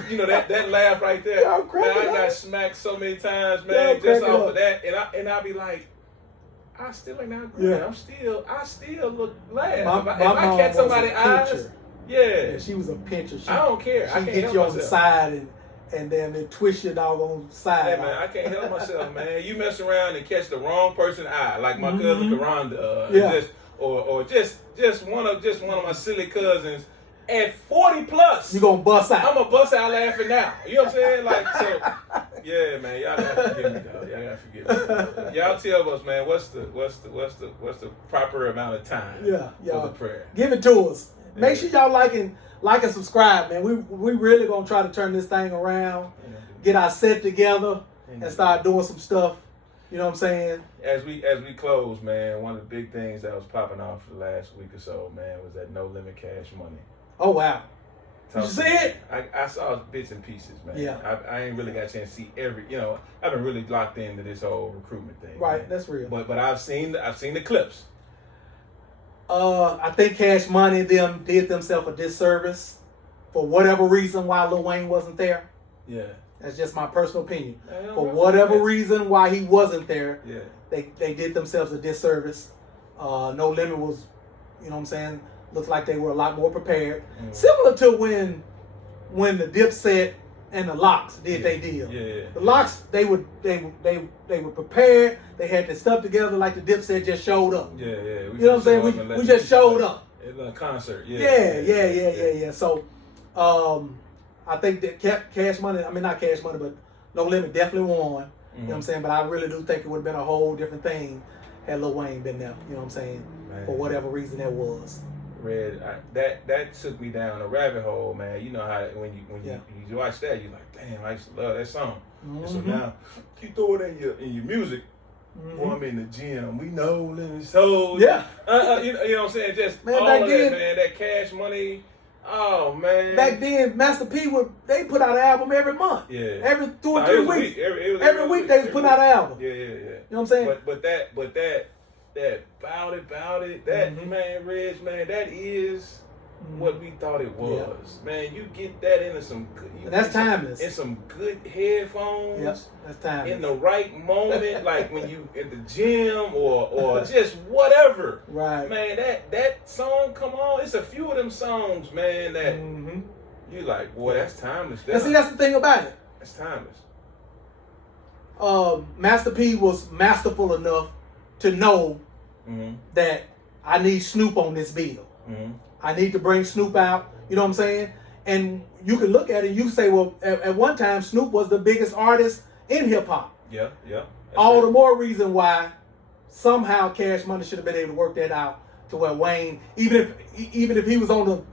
You know that laugh right there. Man, I got smacked so many times, man, just off of that. And I be like, I still ain't not good. Yeah. I still look laugh. If I catch somebody's eyes, yeah, she was a pincher. I don't care. I can't get help you myself. On the side and then they twist your dog on the side. Hey man, I can't help myself, man. You mess around and catch the wrong person's eye, like my cousin Karonda, or just one of my silly cousins. At 40 plus, you gonna bust out. I'm gonna bust out laughing now. You know what I'm saying? Like so, yeah, man. Y'all gotta forgive me, dog. Y'all gotta forgive me. Y'all tell us, man. What's the proper amount of time? For the prayer. Give it to us. Make sure y'all like and subscribe, man. We really gonna try to turn this thing around, get our set together, and start doing some stuff. You know what I'm saying? As we close, man, one of the big things that was popping off for the last week or so, man, was that No Limit Cash Money. Oh wow! Did you see it? I saw bits and pieces, man. Yeah. I ain't really got a chance to see every. You know, I've been really locked into this whole recruitment thing. Right, man. that's real. But I've seen the clips. I think Cash Money them did themselves a disservice for whatever reason why Lil Wayne wasn't there. Yeah. That's just my personal opinion. For whatever reason why he wasn't there, they did themselves a disservice. No Limit was, you know what I'm saying, looked like they were a lot more prepared. Similar to when the Dipset and the Locks did their deal. Yeah. The Locks, they were prepared. They had their stuff together like the Dipset just showed up. Yeah. You know what I'm saying? We just showed up. It's a concert. Yeah. So, I think that Cash Money, I mean not Cash Money, but No Limit definitely won. You know what I'm saying? But I really do think it would have been a whole different thing had Lil Wayne been there. You know what I'm saying? Man. For whatever reason that was. Red, that took me down a rabbit hole, man. You know how when you watch that, you're like, damn, I used to love that song. And so now you throw it in your music. Boy, I'm in the gym. We know Limit Soul. Yeah. You know what I'm saying? Just man, all of that, man. That Cash Money. Oh man! Back then, Master P they put out an album every month. Yeah. Every 2 or 3 weeks. Every week they was putting out an album. Yeah. You know what I'm saying? But that bout it, that man, Reg, man, that is what we thought it was. Yeah. Man, you get that into some good. That's timeless. In some good headphones. Yep, that's timeless. In the right moment, like when you at the gym or just whatever. Right. Man, that song come on. It's a few of them songs, man, that you like, boy, that's timeless. And see, that's the thing about it. That's timeless. Master P was masterful enough to know that I need Snoop on this bill. I need to bring Snoop out. You know what I'm saying? And you can look at it and you say, well, at one time, Snoop was the biggest artist in hip hop. Yeah. All the more reason why somehow Cash Money should have been able to work that out to where Wayne, even if he was on the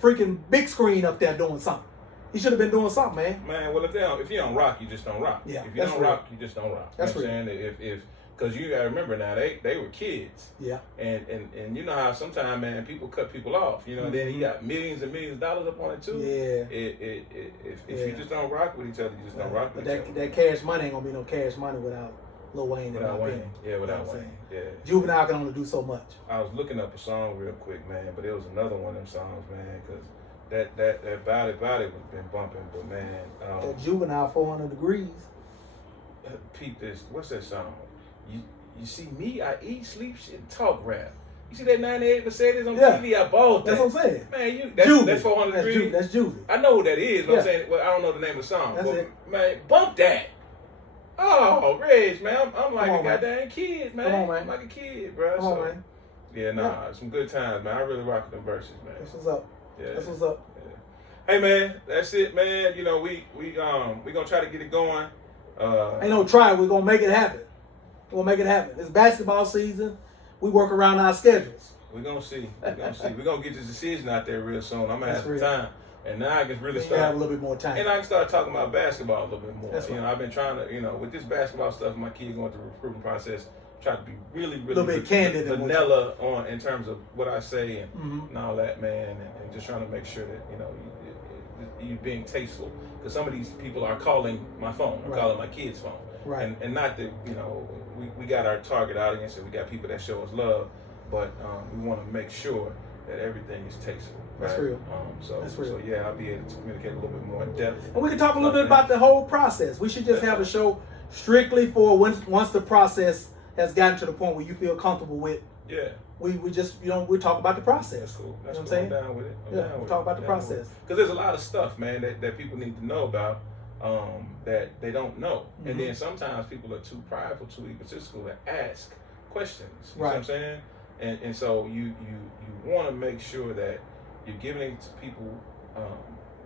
freaking big screen up there doing something, he should have been doing something, man. Man, well, if you don't rock, you just don't rock. Yeah, if you don't rock, you just don't rock. That's what I'm saying? If because you gotta remember now, they were kids. Yeah. And you know how sometimes, man, people cut people off. You know, then you got millions and millions of dollars up on it too. Yeah. If you just don't rock with each other, you just don't rock with each other. But that Cash Money ain't gonna be no Cash Money without Lil Wayne. Without Wayne. Yeah, without Wayne. Yeah. Juvenile can only do so much. I was looking up a song real quick, man, but it was another one of them songs, man, because that Bout It was been bumping, but man. That Juvenile 400 Degrees. Peep this. What's that song? You see me, I eat, sleep, shit, and talk rap. You see that 98 Mercedes on TV? I bought that. That's what I'm saying. Man, that's 400 Degrees. That's Juvie. I know what that is, but I'm saying, well, I don't know the name of the song. That's it. Man, bump that. Oh, Reg, man, I'm like a goddamn kid, man. Come on, man. I'm like a kid, bro. Come on, man. Yeah, some good times, man. I really rock them verses, man. That's what's up. Yeah. That's what's up. Yeah. Hey, man, that's it, man. You know, we gonna try to get it going. Ain't no try. We're gonna make it happen. We'll make it happen. It's basketball season. We work around our schedules. We're going to see. We're going to get this decision out there real soon. I'm going to have some time. And now I can really start. Have a little bit more time. And I can start talking about basketball a little bit more. That's right. You know, I've been trying to, with this basketball stuff, my kid going through the recruiting process, try to be really, really a little bit candid vanilla in terms of what I say and all that, man. And just trying to make sure that, you being tasteful. Because some of these people are calling my phone, or calling my kid's phone. Right. And not that, we got our target audience and we got people that show us love, but we want to make sure that everything is tasteful. Right? That's real. That's real. So yeah, I'll be able to communicate a little bit more in depth. And we can talk a little bit about the whole process. We should just have a show strictly for once the process has gotten to the point where you feel comfortable with. Yeah. We just we talk about the process. That's cool. That's what cool. I'm saying? I'm down with it. We talk about the process. Because there's a lot of stuff, man, that people need to know about. That they don't know. And then sometimes people are too prideful, too egotistical to ask questions. You know what I'm saying? And so you want to make sure that you're giving it to people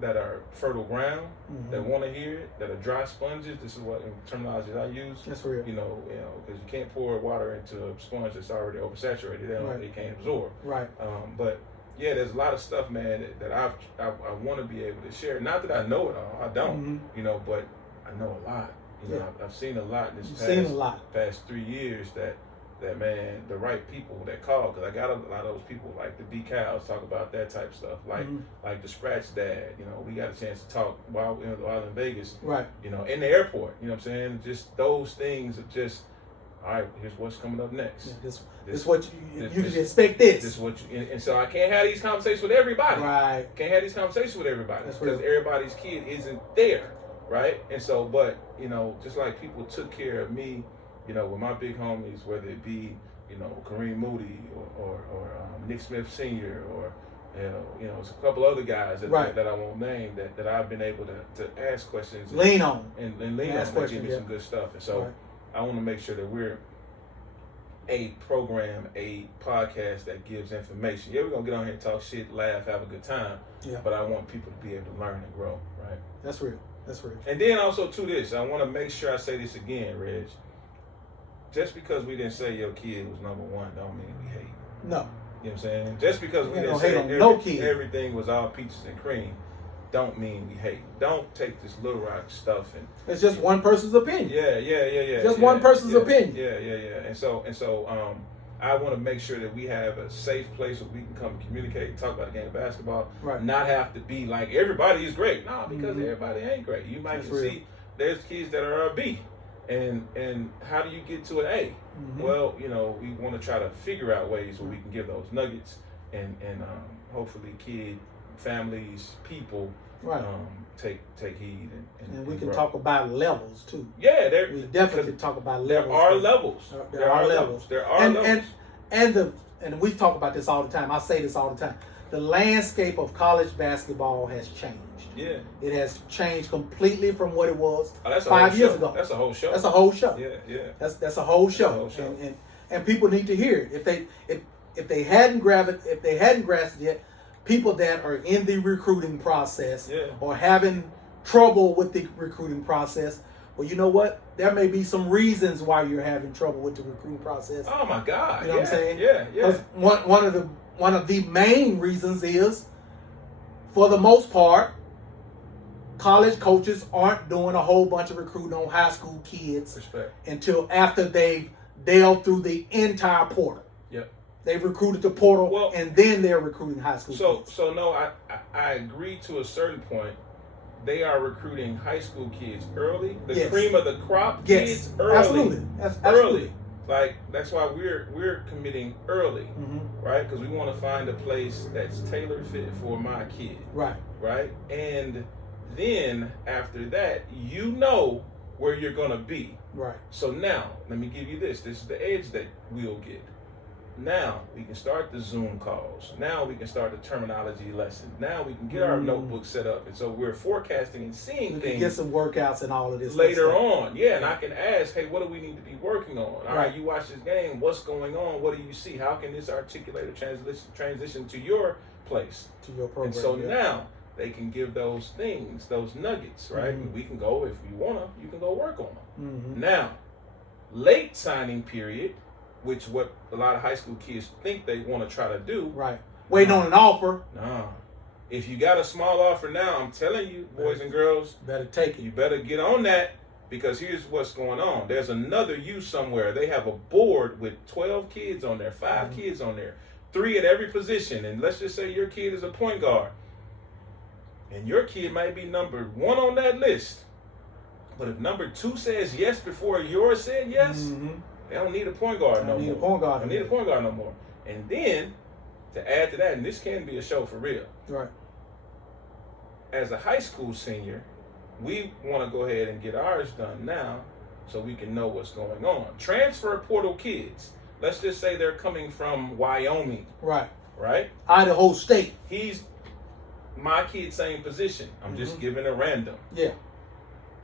that are fertile ground, that want to hear it, that are dry sponges. This is what terminology I use. That's real. Because you can't pour water into a sponge that's already oversaturated. They can't absorb. Right. But yeah, there's a lot of stuff, man, that I want to be able to share. Not that I know it all, I don't, but I know a lot. I've seen a lot in this past 3 years that man, the right people that call, because I got a lot of those people like the D Cows talk about that type of stuff, like the Scratch Dad. We got a chance to talk while in Vegas, right? In the airport. You know what I'm saying? Just those things of just. All right, here's what's coming up next. Yeah, this what you can expect. This is what and so I can't have these conversations with everybody. Right. Can't have these conversations with everybody because real. everybody's kid isn't there, right? And so, but just like people took care of me, with my big homies, whether it be Kareem Moody or Nick Smith Sr. or it's a couple other guys that I won't name that I've been able to ask questions, lean on, and lean on, and give me some good stuff, and so. Right. I want to make sure that we're a program, a podcast that gives information. Yeah, we're going to get on here and talk shit, laugh, have a good time. Yeah. But I want people to be able to learn and grow, right? That's real. And then also to this, I want to make sure I say this again, Reg. Just because we didn't say your kid was number one don't mean we hate. No. You know what I'm saying? Just because we didn't say everything was all peaches and cream don't mean we hate. Don't take this Little Rock stuff and it's just one person's opinion. Yeah. Just one person's opinion. Yeah. And so I want to make sure that we have a safe place where we can come and communicate and talk about the game of basketball. Right. Not have to be like everybody is great. No, because everybody ain't great. You might see there's kids that are a B. And how do you get to an A? Well, you know, we want to try to figure out ways where we can give those nuggets and hopefully families, people take heed and we can talk about levels too. Yeah, we definitely talk about levels. There are levels. There are levels. There are levels. And we talk about this all the time. I say this all the time. The landscape of college basketball has changed. Yeah. It has changed completely from what it was 5 years ago. That's a whole show. That's a whole show. Yeah. That's a whole show. And people need to hear it. If they hadn't grasped it yet, people that are in the recruiting process or having trouble with the recruiting process, well, you know what? There may be some reasons why you're having trouble with the recruiting process. Oh my God! You know what I'm saying? Yeah. One of the main reasons is, for the most part, college coaches aren't doing a whole bunch of recruiting on high school kids until after they've delved through the entire portal. Yep. They've recruited the portal, and then they're recruiting high school kids. So no, I agree to a certain point. They are recruiting high school kids early, the cream of the crop kids early. Absolutely. Early. Like, that's why we're committing early, right? Because we want to find a place that's tailor fit for my kid. Right? And then after that, you know where you're going to be. Right. So now, let me give you this. This is the edge that we'll get. Now we can start the Zoom calls. Now we can start the terminology lessons. Now we can get our notebook set up, and so we're forecasting and seeing things. Get some workouts and all of this later on. Yeah, and I can ask, hey, what do we need to be working on? All right, you watch this game. What's going on? What do you see? How can this articulate a transition to your place, to your program? And so now they can give those things, those nuggets, right? And we can go, if you wanna, you can go work on them. Now, late signing period, which what a lot of high school kids think they want to try to do. Right. Waiting on an offer. No. If you got a small offer now, I'm telling you, boys and girls, better take it. You better get on that, because here's what's going on. There's another you somewhere. They have a board with 12 kids on there, 5 kids on there, 3 at every position. And let's just say your kid is a point guard. And your kid might be number 1 on that list. But if number 2 says yes before yours said yes, they don't need a point guard no more. They don't need a point guard no more. And then, to add to that, and this can be a show for real. Right. As a high school senior, we want to go ahead and get ours done now so we can know what's going on. Transfer portal kids. Let's just say they're coming from Wyoming. Right. Right? Idaho State. He's my kid's same position. I'm just giving a random. Yeah.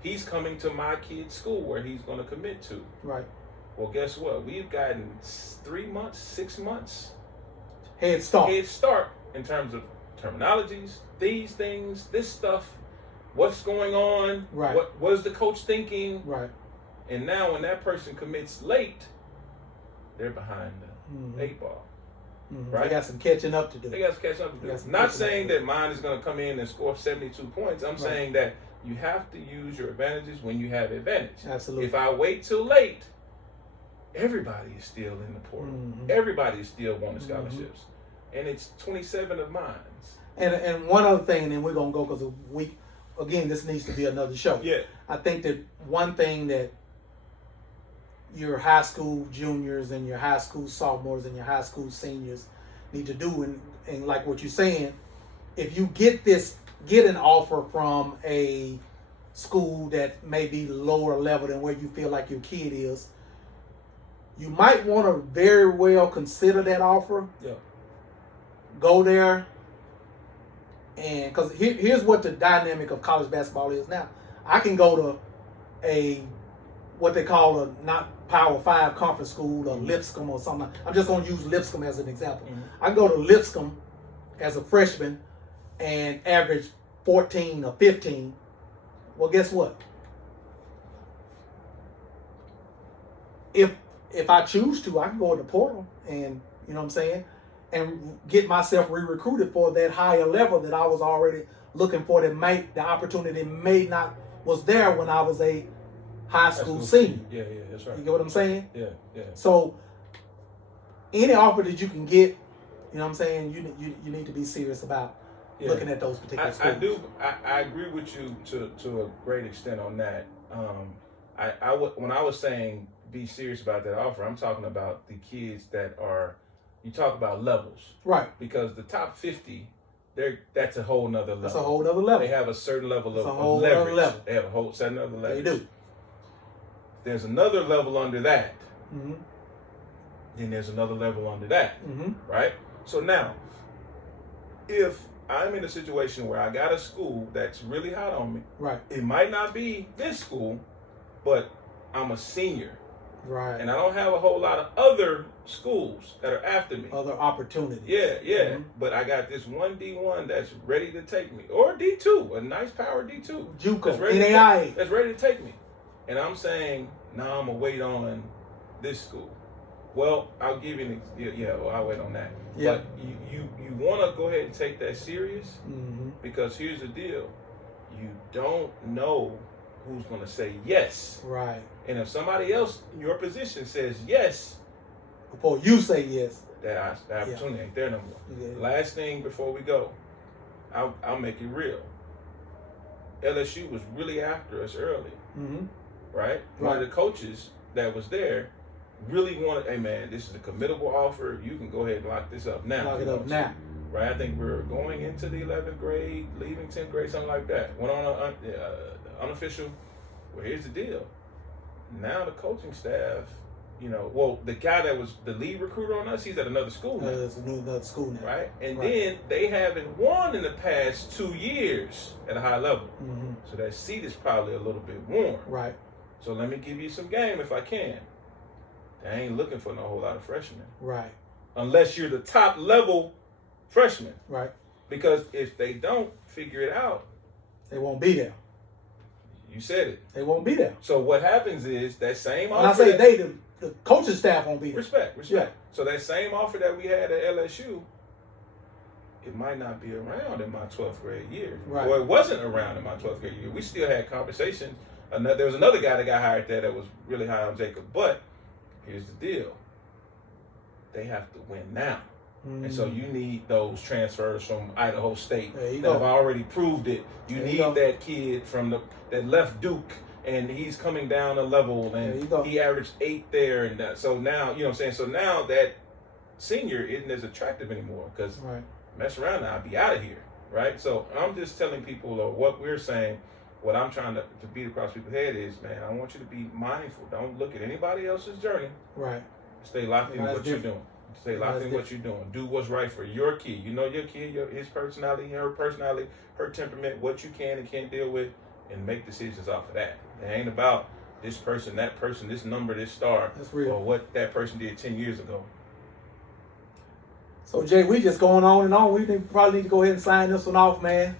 He's coming to my kid's school where he's going to commit to. Right. Well, guess what? We've gotten 3 months, 6 months head start in terms of terminologies, these things, this stuff, what's going on, right? What is the coach thinking, right? And now when that person commits late, they're behind the 8 ball, right? They got some catching up to do. Not saying that mine is going to come in and score 72 points. I'm saying that you have to use your advantages when you have advantage. Absolutely. If I wait till late, everybody is still in the portal. Everybody is still wanting scholarships. And it's 27 of mine. And one other thing, and then we're going to go, because this needs to be another show. Yeah. I think that one thing that your high school juniors and your high school sophomores and your high school seniors need to do, and like what you're saying, if you get an offer from a school that may be lower level than where you feel like your kid is, you might want to very well consider that offer. Yeah. Go there, and because here's what the dynamic of college basketball is now. I can go to what they call a not Power 5 conference school, or Lipscomb or something. I'm just going to use Lipscomb as an example. I can go to Lipscomb as a freshman and average 14 or 15. Well, guess what? If I choose to, I can go in the portal and, you know what I'm saying, and get myself re-recruited for that higher level that I was already looking for. The opportunity may not was there when I was a high school senior. Yeah, that's right. You get what I'm saying? Yeah. So any offer that you can get, you know what I'm saying, you need to be serious about looking at those particular schools. I agree with you to a great extent on that. When I was saying be serious about that offer, I'm talking about the kids that are, you talk about levels. Right. Because the top 50, that's a whole nother level. That's a whole other level. They have a certain level of leverage. Level. They have a whole certain other leverage. They do. There's another level under that. Mm-hmm. Then there's another level under that. Mm-hmm. Right? So now, if I'm in a situation where I got a school that's really hot on me, right? It might not be this school, but I'm a senior. Right. And I don't have a whole lot of other schools that are after me. Other opportunities. Yeah. Mm-hmm. But I got this one D1 that's ready to take me. Or D2, a nice power D2. JUCO, NAIA. That's ready to take me. And I'm saying, nah, I'm going to wait on this school. Well, I'll give you I'll wait on that. Yeah. But you want to go ahead and take that serious, mm-hmm. because here's the deal. You don't know who's going to say yes. Right. And if somebody else in your position says yes, before you say yes, that opportunity ain't there no more. Yeah. Last thing before we go, I'll make it real. LSU was really after us early, mm-hmm. right? One of the coaches that was there really wanted, hey man, this is a committable offer. You can go ahead and lock this up now. Lock it up now. Right? I think we're going into the 11th grade, leaving 10th grade, something like that. Went on an unofficial. Well, here's the deal. Now the coaching staff, the guy that was the lead recruiter on us, he's at another school now. It's another school now. Right? And then they haven't won in the past 2 years at a high level. Mm-hmm. So that seat is probably a little bit warm. Right. So let me give you some game if I can. They ain't looking for no whole lot of freshmen. Right. Unless you're the top level freshman. Right. Because if they don't figure it out, they won't be there. You said it. They won't be there. So what happens is that same offer. When I say the coaching staff won't be there. Respect. Yeah. So that same offer that we had at LSU, it might not be around in my 12th grade year. Right. Or it wasn't around in my 12th grade year. We still had conversations. There was another guy that got hired there that was really high on Jacob. But here's the deal. They have to win now. Mm. And so you need those transfers from Idaho State that have already proved it. You need that kid from that left Duke, and he's coming down a level, and he averaged 8 there. And so now, you know what I'm saying? So now that senior isn't as attractive anymore, because mess around now, I'll be out of here, right? So I'm just telling people what we're saying. What I'm trying to beat across people's head is, man, I want you to be mindful. Don't look at anybody else's journey. Right. Stay locked in what you're doing. Stay locked in what you're doing. Do what's right for your kid. You know your kid, his personality, her personality, her temperament, what you can and can't deal with, and make decisions off of that. It ain't about this person, that person, this number, this star, or what that person did 10 years ago. So, Jay, we just going on and on. We probably need to go ahead and sign this one off, man.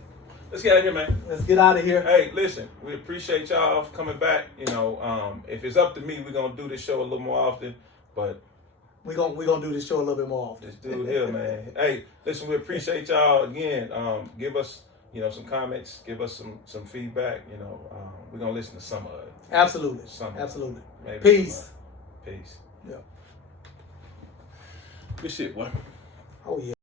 Let's get out of here, man. Let's get out of here. Hey, listen, we appreciate y'all for coming back. If it's up to me, we're going to do this show a little more often, but we're gonna do this show a little bit more often. This dude here, man. Hey, listen, we appreciate y'all again. Give us, some comments. Give us some feedback. We're gonna listen to some of it. Absolutely. Absolutely. Peace. Peace. Yeah. Good shit, boy. Oh yeah.